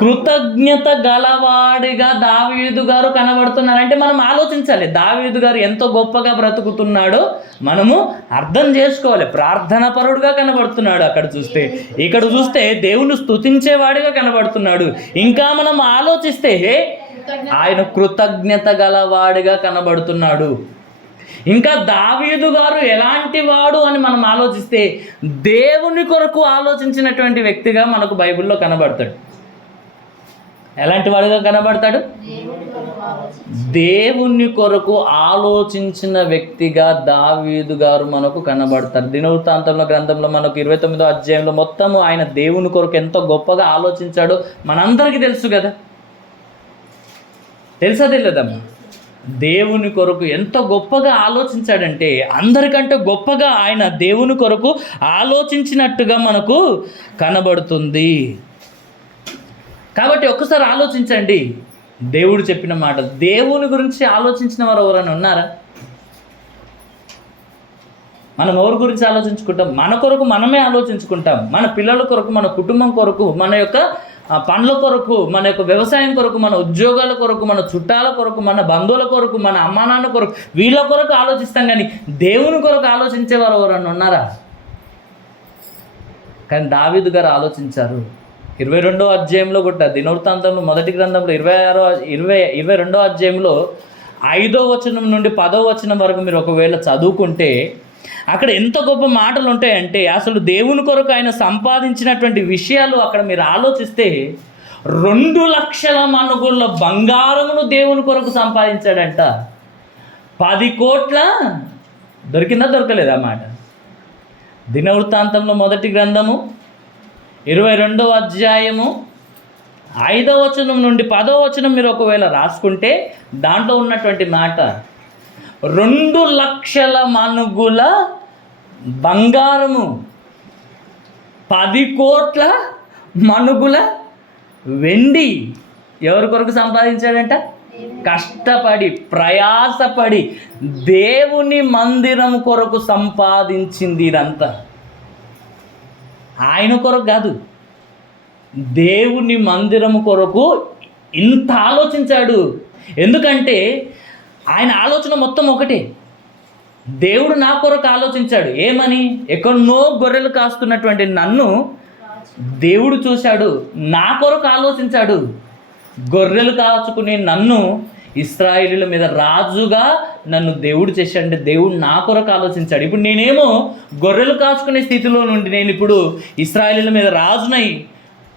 కృతజ్ఞత గలవాడిగా దావీదు గారు కనబడుతున్నారంటే మనం ఆలోచించాలి. దావీదు గారు ఎంతో గొప్పగా బ్రతుకుతున్నాడో మనము అర్థం చేసుకోవాలి. ప్రార్థనా పరుడుగా కనబడుతున్నాడు అక్కడ చూస్తే, ఇక్కడ చూస్తే దేవుని స్తుతించేవాడిగా కనబడుతున్నాడు. ఇంకా మనం ఆలోచిస్తే ఆయన కృతజ్ఞత గలవాడిగా కనబడుతున్నాడు. ఇంకా దావీదు గారు ఎలాంటి వాడు అని మనం ఆలోచిస్తే దేవుని కొరకు ఆలోచించినటువంటి వ్యక్తిగా మనకు బైబిల్లో కనబడతాడు. ఎలాంటి వాడుగా కనబడతాడు? దేవుని కొరకు ఆలోచించిన వ్యక్తిగా దావీదు గారు మనకు కనబడతారు. దినవృత్తాంతంలో గ్రంథంలో మనకు 29వ అధ్యాయంలో మొత్తము ఆయన దేవుని కొరకు ఎంతో గొప్పగా ఆలోచించాడో మనందరికీ తెలుసు కదా. తెలుసా తెలియదమ్మా? దేవుని కొరకు ఎంత గొప్పగా ఆలోచించాడంటే అందరికంటే గొప్పగా ఆయన దేవుని కొరకు ఆలోచించినట్టుగా మనకు కనబడుతుంది. కాబట్టి ఒక్కసారి ఆలోచించండి. దేవుడు చెప్పిన మాట, దేవుని గురించి ఆలోచించిన వారు ఎవరైనా ఉన్నారా? మనం ఎవరి గురించి ఆలోచించుకుంటాం? మన కొరకు మనమే ఆలోచించుకుంటాం. మన పిల్లల కొరకు, మన కుటుంబం కొరకు, మన యొక్క పనుల కొరకు, మన యొక్క వ్యవసాయం కొరకు, మన ఉద్యోగాల కొరకు, మన చుట్టాల కొరకు, మన బంధువుల కొరకు, మన అమ్మా నాన్న కొరకు, వీళ్ళ కొరకు ఆలోచిస్తాం. కానీ దేవుని కొరకు ఆలోచించేవారు ఎవరన్నా ఉన్నారా? కానీ దావీదు గారు ఆలోచించారు. 22వ అధ్యాయంలో కూడా దినవృత్తాంతంలో మొదటి గ్రంథంలో 22వ అధ్యాయంలో 5వ వచనం నుండి 10వ వచనం వరకు మీరు ఒకవేళ చదువుకుంటే అక్కడ ఎంత గొప్ప మాటలు ఉంటాయంటే అసలు దేవుని కొరకు ఆయన సంపాదించినటువంటి విషయాలు అక్కడ మీరు ఆలోచిస్తే 2 లక్షల మనుగుళ్ళ బంగారమును దేవుని కొరకు సంపాదించాడంట. 10 కోట్ల దొరికిందా దొరకలేదా మాట? దినవృత్తాంతంలో మొదటి గ్రంథము 22వ అధ్యాయము 5వ వచనం నుండి 10వ వచనం మీరు ఒకవేళ రాసుకుంటే దాంట్లో ఉన్నటువంటి మాట 2 లక్షల మనుగుల బంగారము, 10 కోట్ల మనుగుల వెండి ఎవరి కొరకు సంపాదించాడంట? కష్టపడి ప్రయాసపడి దేవుని మందిరం కొరకు సంపాదించింది. ఇదంతా ఆయన కొరకు కాదు, దేవుని మందిరం కొరకు ఇంత ఆలోచించాడు. ఎందుకంటే ఆయన ఆలోచన మొత్తం ఒకటే. దేవుడు నా కొరకు ఆలోచించాడు. ఏమని? ఎక్కడనో గొర్రెలు కాస్తున్నటువంటి నన్ను దేవుడు చూశాడు, నా కొరకు ఆలోచించాడు. గొర్రెలు కాచుకునే నన్ను ఇశ్రాయేలీయుల మీద రాజుగా నన్ను దేవుడు చేశాడంటే దేవుడు నా కొరకు ఆలోచించాడు. ఇప్పుడు నేనేమో గొర్రెలు కాచుకునే స్థితిలో నుండి నేను ఇప్పుడు ఇశ్రాయేలీయుల మీద రాజునై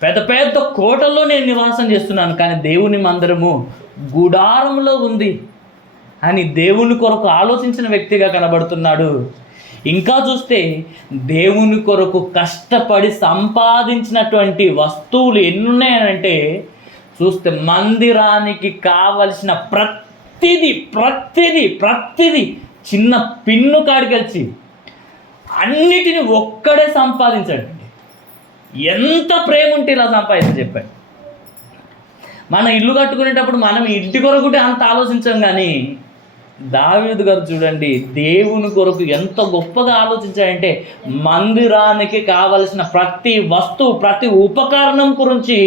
పెద్ద పెద్ద కోటల్లో నేను నివాసం చేస్తున్నాను. కానీ దేవుని మందిరము గుడారంలో ఉంది అని దేవుని కొరకు ఆలోచించిన వ్యక్తిగా కనబడుతున్నాడు. ఇంకా చూస్తే దేవుని కొరకు కష్టపడి సంపాదించినటువంటి వస్తువులు ఎన్నున్నాయనంటే చూస్తే మందిరానికి కావలసిన ప్రతిదీ చిన్న పిన్ను కాడికెళ్ళి అన్నిటిని ఒక్కడే సంపాదించాడు. ఎంత ప్రేమ ఉంటే ఇలా సంపాదించి చెప్పాడు. మన ఇల్లు కట్టుకునేటప్పుడు మనం ఇంటి కొరకు అంత ఆలోచించాం. కానీ దావీదు గారు చూడండి, దేవుని కొరకు ఎంత గొప్పగా ఆలోచించాడంటే మందిరానికి కావలసిన ప్రతి వస్తువు, ప్రతి ఉపకరణం గురించి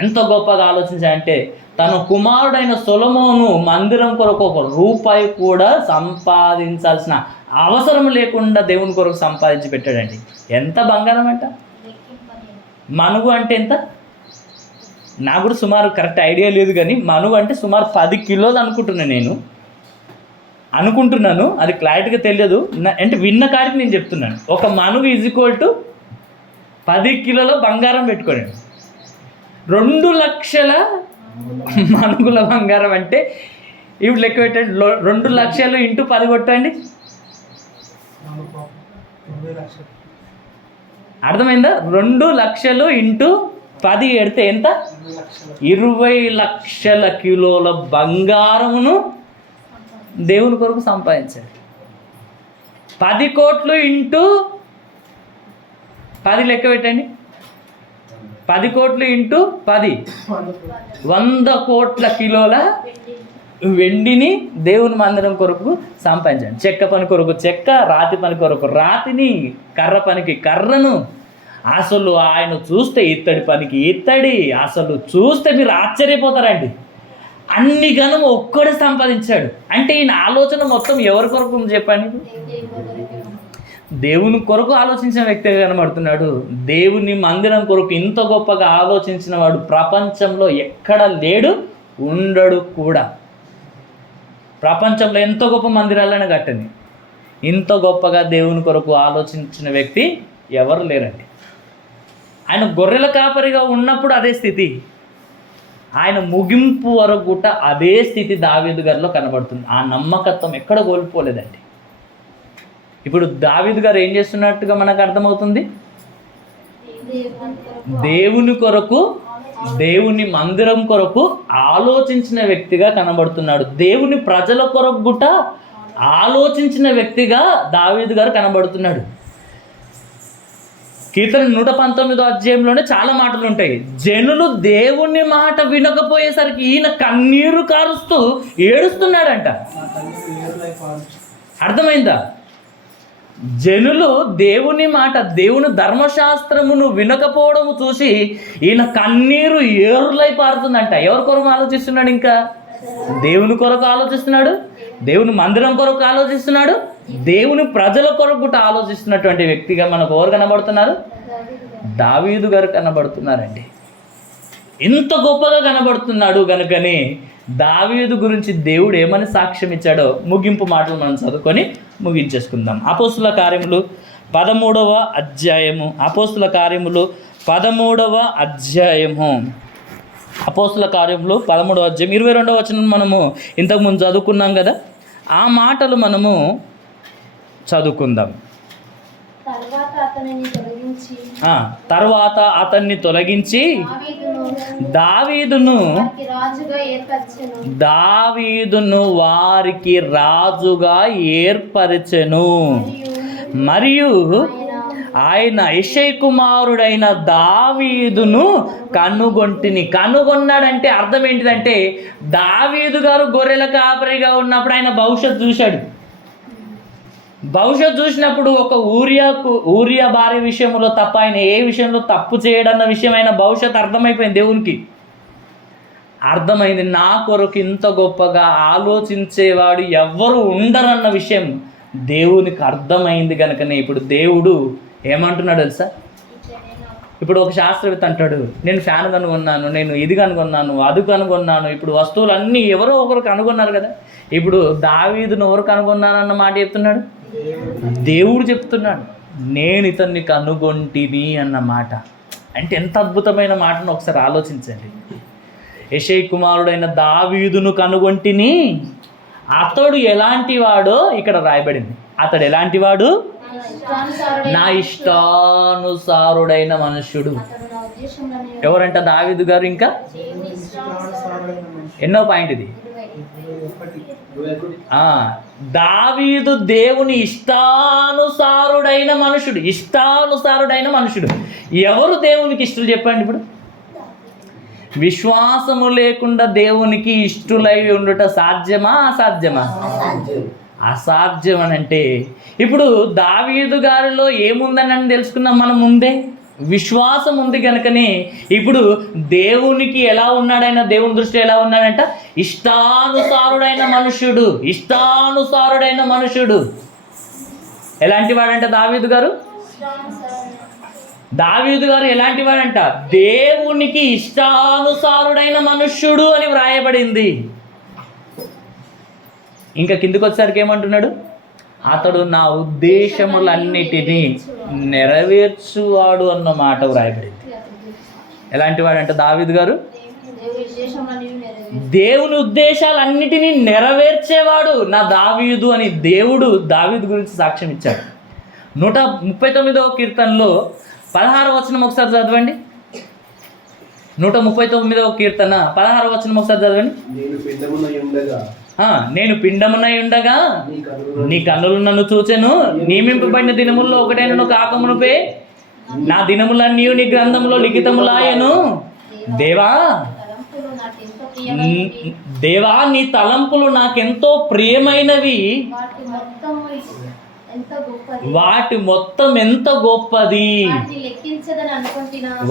ఎంత గొప్పగా ఆలోచించాడంటే తన కుమారుడైన సొలొమోను మందిరం కొరకు 1 రూపాయి కూడా సంపాదించాల్సిన అవసరం లేకుండా దేవుని కొరకు సంపాదించి పెట్టాడండి. ఎంత బంగారం అంట! మనుగు అంటే ఎంత? నాకు కూడా సుమారు కరెక్ట్ ఐడియా లేదు, కానీ మనుగు అంటే సుమారు 10 కిలోలు అనుకుంటున్నాను నేను. అనుకుంటున్నాను, అది క్లారిటీగా తెలియదు. అంటే విన్న కాడికి నేను చెప్తున్నాను. ఒక మనుగు = 10 కిలోల బంగారం పెట్టుకోండి. 2 లక్షల మనుగుల బంగారం అంటే ఇప్పుడు లెక్క పెట్టండి. 2 లక్షలు ఇంటూ 10 కొట్టండి. అర్థమైందా? 2 లక్షలు ఇంటూ 10 పెడితే ఎంత? 20 లక్షల కిలోల బంగారమును దేవుని కొరకు సంపాదించాడు. 10 కోట్లు ఇంటూ 10 లెక్క పెట్టండి. 10 కోట్లు ఇంటూ 10 100 కోట్ల కిలోల వెండిని దేవుని మందిరం కొరకు సంపాదించాడు. చెక్క పని కొరకు చెక్క, రాతి పని కొరకు రాతిని, కర్ర పనికి కర్రను. అసలు ఆయన చూస్తే ఇత్తడి పనికి ఇత్తడి, అసలు చూస్తే మీరు ఆశ్చర్యపోతారండి. అన్ని గణం ఒక్కడే సంపాదించాడు. అంటే ఈయన ఆలోచన మొత్తం ఎవరి కొరకు ఉంది చెప్పండి? దేవుని కొరకు ఆలోచించిన వ్యక్తిగా కనబడుతున్నాడు. దేవుని మందిరం కొరకు ఇంత గొప్పగా ఆలోచించిన వాడు ప్రపంచంలో ఎక్కడ లేడు, ఉండడు కూడా. ప్రపంచంలో ఎంతో గొప్ప మందిరాలను కట్టండి, ఇంత గొప్పగా దేవుని కొరకు ఆలోచించిన వ్యక్తి ఎవరు లేరండి. ఆయన గొర్రెల కాపరిగా ఉన్నప్పుడు అదే స్థితి, ఆయన ముగింపు వరకు కూడా అదే స్థితి దావీదు గారిలో కనబడుతుంది. ఆ నమ్మకత్వం ఎక్కడ కోల్పోలేదండి. ఇప్పుడు దావీదు గారు ఏం చేస్తున్నట్టుగా మనకు అర్థమవుతుంది? దేవుని కొరకు, దేవుని మందిరం కొరకు ఆలోచించిన వ్యక్తిగా కనబడుతున్నాడు. దేవుని ప్రజల కొరకు గుట ఆలోచించిన వ్యక్తిగా దావీదు గారు కనబడుతున్నాడు. కీర్తన 119వ అధ్యాయంలోనే చాలా మాటలు ఉంటాయి. జనులు దేవుని మాట వినకపోయేసరికి ఈయన కన్నీరు కారుస్తూ ఏడుస్తున్నాడంట. అర్థమైందా? జనులు దేవుని మాట, దేవుని ధర్మశాస్త్రమును వినకపోవడము చూసి ఈయన కన్నీరు ఏరులై పారుతుందంట. ఎవరి కొరకు ఆలోచిస్తున్నాడు? ఇంకా దేవుని కొరకు ఆలోచిస్తున్నాడు, దేవుని మందిరం కొరకు ఆలోచిస్తున్నాడు, దేవుని ప్రజల కొరకు కూడా ఆలోచిస్తున్నటువంటి వ్యక్తిగా మనకు ఎవరు కనబడుతున్నారు? దావీదు గారు కనబడుతున్నారండి. ఇంత గొప్పగా కనబడుతున్నాడు కనుకని దావీదు గురించి దేవుడు ఏమని సాక్ష్యం ఇచ్చాడో ముగింపు మాటలు మనం చదువుకొని ముగించేసుకుందాం. అపోస్తుల కార్యములు 13వ అధ్యాయము. అపోస్తుల కార్యములు 13వ అధ్యాయము. అపోస్తుల కార్యములు 13వ అధ్యాయం 22వ వచనం మనము ఇంతకుముందు చదువుకున్నాం కదా, ఆ మాటలు మనము చదువుకుందాం. తర్వాత అతన్ని తొలగించి దావీదును వారికి రాజుగా ఏర్పరచెను. మరియు ఆయన యెషై కుమారుడైన దావీదును కనుగొన్నాడంటే అర్థం ఏంటిదంటే, దావీదు గారు గొర్రెల కాపరిగా ఉన్నప్పుడు ఆయన భవిష్యత్తు చూశాడు. భవిష్యత్తు చూసినప్పుడు ఒక ఊరియా భార్య విషయంలో తప్ప ఆయన ఏ విషయంలో తప్పు చేయడన్న విషయం ఆయన భవిష్యత్తు అర్థమైపోయింది. దేవునికి అర్థమైంది, నా కొరకు ఇంత గొప్పగా ఆలోచించేవాడు ఎవ్వరు ఉండరన్న విషయం దేవునికి అర్థమైంది కనుకనే ఇప్పుడు దేవుడు ఏమంటున్నాడు తెలుసా? ఇప్పుడు ఒక శాస్త్రవేత్త అంటాడు, నేను ఫ్యాన్ కనుగొన్నాను, నేను ఇది కనుగొన్నాను, అది కనుగొన్నాను. ఇప్పుడు వస్తువులు అన్నీ ఎవరో ఒకరు కనుగొన్నారు కదా. ఇప్పుడు దావీదును ఎవరు కనుగొన్నారన్న మాట చెప్తున్నాడు? దేవుడు చెప్తున్నాడు, నేను ఇతన్ని కనుగొంటిని అన్న మాట. అంటే ఎంత అద్భుతమైన మాటను ఒకసారి ఆలోచించండి. యెషై కుమారుడైన దావీదును కనుగొంటిని. అతడు ఎలాంటి వాడో ఇక్కడ రాయబడింది. అతడు ఎలాంటి వాడు? నా ఇష్టానుసారుడైన మనుష్యుడు. ఎవరంట? దావీదు గారు. ఇంకా ఎన్నో పాయింట్ ఇది? దావీదు దేవుని ఇష్టానుసారుడైన మనుషుడు. ఇష్టానుసారుడైన మనుషుడు. ఎవరు దేవునికి ఇష్టలు చెప్పండి? ఇప్పుడు విశ్వాసము లేకుండా దేవునికి ఇష్టలై ఉండుట సాధ్యమా అసాధ్యమా? అసాధ్యం అని అంటే ఇప్పుడు దావీదు గారిలో ఏముందని తెలుసుకున్నాం మనం ముందే. విశ్వాసం ఉంది కనుకనే ఇప్పుడు దేవునికి ఎలా ఉన్నాడైనా, దేవుని దృష్టిలో ఎలా ఉన్నాడంట? ఇష్టానుసారుడైన మనుష్యుడు. ఇష్టానుసారుడైన మనుష్యుడు ఎలాంటి వాడంట? దావీదు గారు ఎలాంటి వాడంట? దేవునికి ఇష్టానుసారుడైన మనుష్యుడు అని వ్రాయబడింది. ఇంకా కిందికి వచ్చేసరికి ఏమంటున్నాడు? అతడు నా ఉద్దేశములన్నిటినీ నెరవేర్చువాడు అన్న మాట వ్రాయబడింది. ఎలాంటి వాడు అంటే దావీదు గారు దేవుని ఉద్దేశాలన్నిటినీ నెరవేర్చేవాడు నా దావీదు అని దేవుడు దావీదు గురించి సాక్ష్యం ఇచ్చాడు. 139వ కీర్తనలో 16వ వచనం ఒకసారి చదవండి. 139వ కీర్తన 16వ వచనం ఒకసారి చదవండి. నేను పిండమునై ఉండగా నీ కన్నులు నన్ను చూచెను, నియమింపబడిన దినముల్లో ఒకటైనను కాకమునుపే నా దినములన్నీ నీ గ్రంథంలో లిఖితములాయను. దేవా దేవా నీ తలంపులు నాకెంతో ప్రియమైనవి, వాటి మొత్తం ఎంత గొప్పది,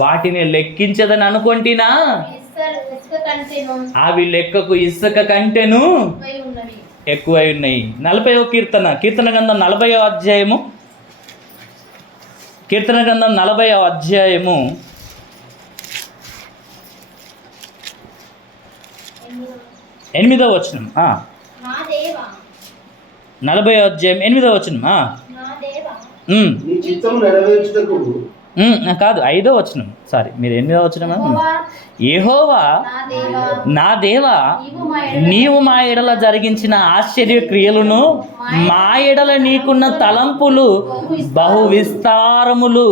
వాటిని లెక్కించదని అనుకుంటున్నా, అవి లెక్కకు ఇసుక కంటేను ఎక్కువై ఉన్నాయి. 40వ కీర్తన గ్రంథం 40వ అధ్యాయము, కీర్తన గ్రంథం 40వ అధ్యాయము 8వ వచనం. 40వ అధ్యాయం 8వ వచనం. కాదు 5వ వచనం, సారీ మీరు 8వ వచనం. యెహోవా నా దేవా, నీవు మా ఎడల జరిగించిన ఆశ్చర్య క్రియలను, మా ఎడల నీకున్న తలంపులు బహు విస్తారములు,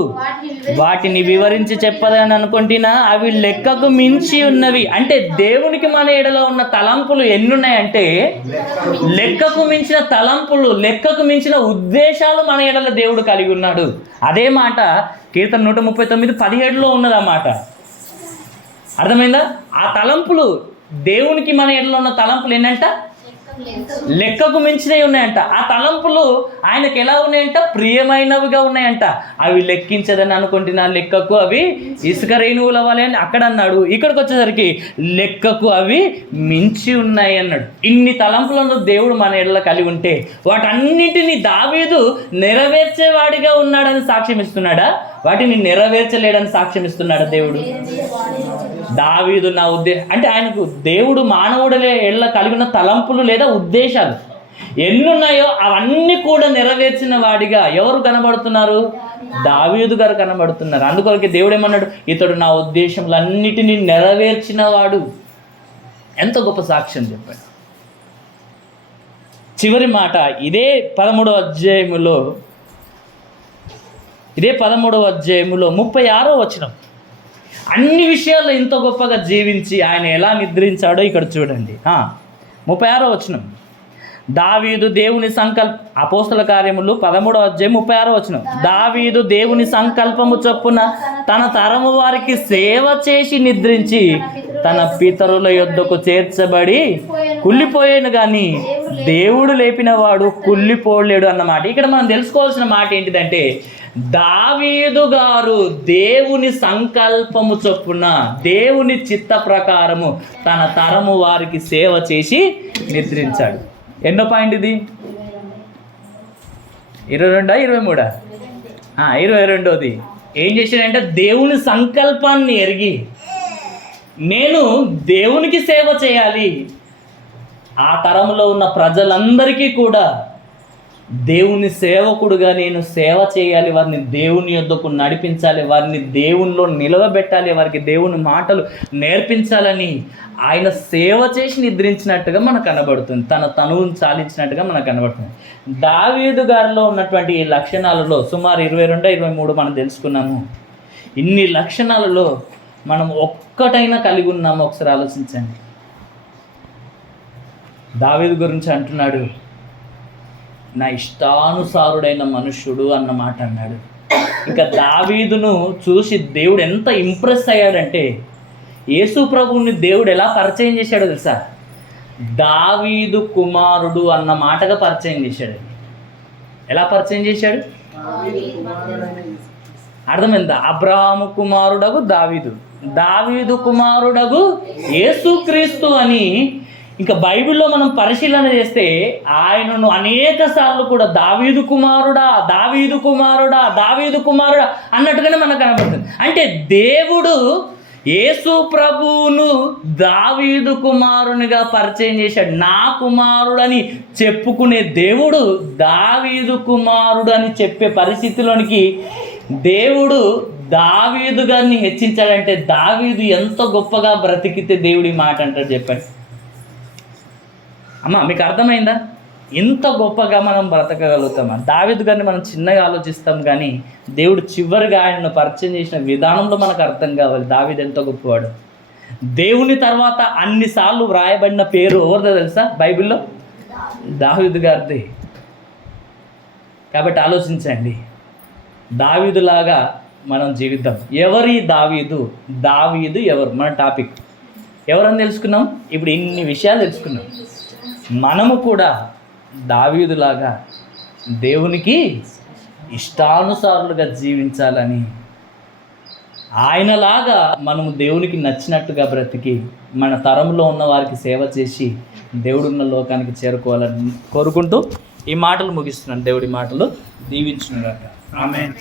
వాటిని వివరించి చెప్పదని అనుకుంటున్నా, అవి లెక్కకు మించి ఉన్నవి. అంటే దేవునికి మన ఎడల ఉన్న తలంపులు ఎన్నున్నాయంటే లెక్కకు మించిన తలంపులు, లెక్కకు మించిన ఉద్దేశాలు మన ఎడల దేవుడు కలిగి ఉన్నాడు. అదే మాట కీర్తన 139:17లో ఉన్నది. ఆ మాట అర్థమైందా? ఆ తలంపులు దేవునికి మన ఎడలో ఉన్న తలంపులు ఏంటంట? లెక్కకు మించినవి ఉన్నాయంట. ఆ తలంపులు ఆయనకు ఎలా ఉన్నాయంట? ప్రియమైనవిగా ఉన్నాయంట. అవి లెక్కించదని అనుకుంటున్నా, లెక్కకు అవి ఇసుక రేణువుల వలె అని అక్కడ అన్నాడు. ఇక్కడికి వచ్చేసరికి లెక్కకు అవి మించి ఉన్నాయి అన్నాడు. ఇన్ని తలంపులను దేవుడు మన ఎడల కలిగి ఉంటే వాటన్నిటిని దావీదు నెరవేర్చేవాడిగా ఉన్నాడని సాక్ష్యం ఇస్తున్నాడా? వాటిని నెరవేర్చలేడని సాక్ష్యం ఇస్తున్నాడా దేవుడు? దావీదు నా అంటే ఆయనకు దేవుడు మానవుడే ఎడల కలిగి ఉన్న తలంపులు లేదా ఉద్దేశాలు ఎన్నున్నాయో అవన్నీ కూడా నెరవేర్చిన వాడిగా ఎవరు కనబడుతున్నారు? దావీదు గారు కనబడుతున్నారు. అందుకొరకే దేవుడు ఏమన్నాడు? ఇతడు నా ఉద్దేశములన్నిటినీ నెరవేర్చిన వాడు. ఎంత గొప్ప సాక్ష్యం చెప్పాడు. చివరి మాట ఇదే 13వ అధ్యాయములో 36వ వచనం. అన్ని విషయాల్లో ఇంత గొప్పగా జీవించి ఆయన ఎలా నిద్రించాడో ఇక్కడ చూడండి. 36వ వచనం. దావీదు దేవుని అపోస్తల కార్యములు 13వ అధ్యాయం 36వ వచనం. దావీదు దేవుని సంకల్పము చొప్పున తన తరము వారికి సేవ చేసి నిద్రించి తన పితరుల యొద్దకు చేర్చబడి కుళ్ళిపోయాను కానీ దేవుడు లేపిన వాడు కుళ్ళిపోలేడు అన్నమాట. ఇక్కడ మనం తెలుసుకోవాల్సిన మాట ఏంటిదంటే, దావీదు గారు దేవుని సంకల్పము చొప్పున దేవుని చిత్త ప్రకారము తన తరము వారికి సేవ చేసి నిద్రించాడు. ఎన్నో పాయింట్ ఇది? 22-23? 22ది. ఏం చేశాడంటే దేవుని సంకల్పాన్ని ఎరిగి నేను దేవునికి సేవ చేయాలి, ఆ తరంలో ఉన్న ప్రజలందరికీ కూడా దేవుని సేవకుడుగా నేను సేవ చేయాలి, వారిని దేవుని యొద్దకు నడిపించాలి, వారిని దేవునిలో నిలవబెట్టాలి, వారికి దేవుని మాటలు నేర్పించాలని ఆయన సేవ చేసి నిద్రించినట్టుగా మనకు కనబడుతుంది. తన తనువును చాలించినట్టుగా మనకు కనబడుతుంది. దావీదు గారిలో ఉన్నటువంటి ఈ లక్షణాలలో సుమారు 22-23 మనం తెలుసుకున్నాము. ఇన్ని లక్షణాలలో మనం ఒక్కటైనా కలిగి ఉన్నాము. ఒకసారి ఆలోచించండి. దావీదు గురించి అంటున్నాడు, నా ఇష్టానుసారుడైన మనుష్యుడు అన్నమాట అన్నాడు. ఇంకా దావీదును చూసి దేవుడు ఎంత ఇంప్రెస్ అయ్యాడంటే, యేసు ప్రభువుని దేవుడు ఎలా పరిచయం చేశాడో తెలుసా? దావీదు కుమారుడు అన్న మాటగా పరిచయం చేశాడు. ఎలా పరిచయం చేశాడు? అర్థమైందా? అబ్రహాము కుమారుడగు దావీదు, దావీదు కుమారుడగు యేసుక్రీస్తు అని. ఇంకా బైబిల్లో మనం పరిశీలన చేస్తే ఆయనను అనేక సార్లు కూడా దావీదు కుమారుడా, దావీదు కుమారుడా, దావీదు కుమారుడా అన్నట్టుగానే మనకు కనబడుతుంది. అంటే దేవుడు యేసు ప్రభువును దావీదు కుమారునిగా పరిచయం చేశాడు. నా కుమారుడని చెప్పుకునే దేవుడు దావీదు కుమారుడు అని చెప్పే పరిస్థితిలోనికి దేవుడు దావీదు గారిని హెచ్చించాడంటే దావీదు ఎంత గొప్పగా బ్రతికితే దేవుడి మాట అంటాడు చెప్పండి. అమ్మా మీకు అర్థమైందా? ఇంత గొప్పగా మనం బ్రతకగలుగుతామా? దావీదు గారిని మనం చిన్నగా ఆలోచిస్తాం కానీ దేవుడు చివరిగా ఆయనను పరిచయం చేసిన విధానంలో మనకు అర్థం కావాలి దావీదు ఎంత గొప్పవాడు. దేవుని తర్వాత అన్నిసార్లు వ్రాయబడిన పేరు ఎవరిదో తెలుసా బైబిల్లో? దావీదు గారిది. కాబట్టి ఆలోచించండి, దావీదులాగా మనం జీవిద్దాం. ఎవరి దావీదు? దావీదు ఎవరు? మన టాపిక్ ఎవరని తెలుసుకున్నాం. ఇప్పుడు ఇన్ని విషయాలు తెలుసుకున్నాం. మనము కూడా దావీదులాగా దేవునికి ఇష్టానుసారులుగా జీవించాలని, ఆయనలాగా మనము దేవునికి నచ్చినట్టుగా బ్రతికి మన తరంలో ఉన్న వారికి సేవ చేసి దేవుడున్న లోకానికి చేరుకోవాలని కోరుకుంటూ ఈ మాటలు ముగిస్తున్నాను. దేవుడి మాటలు దీవించునుగాక. ఆమేన్.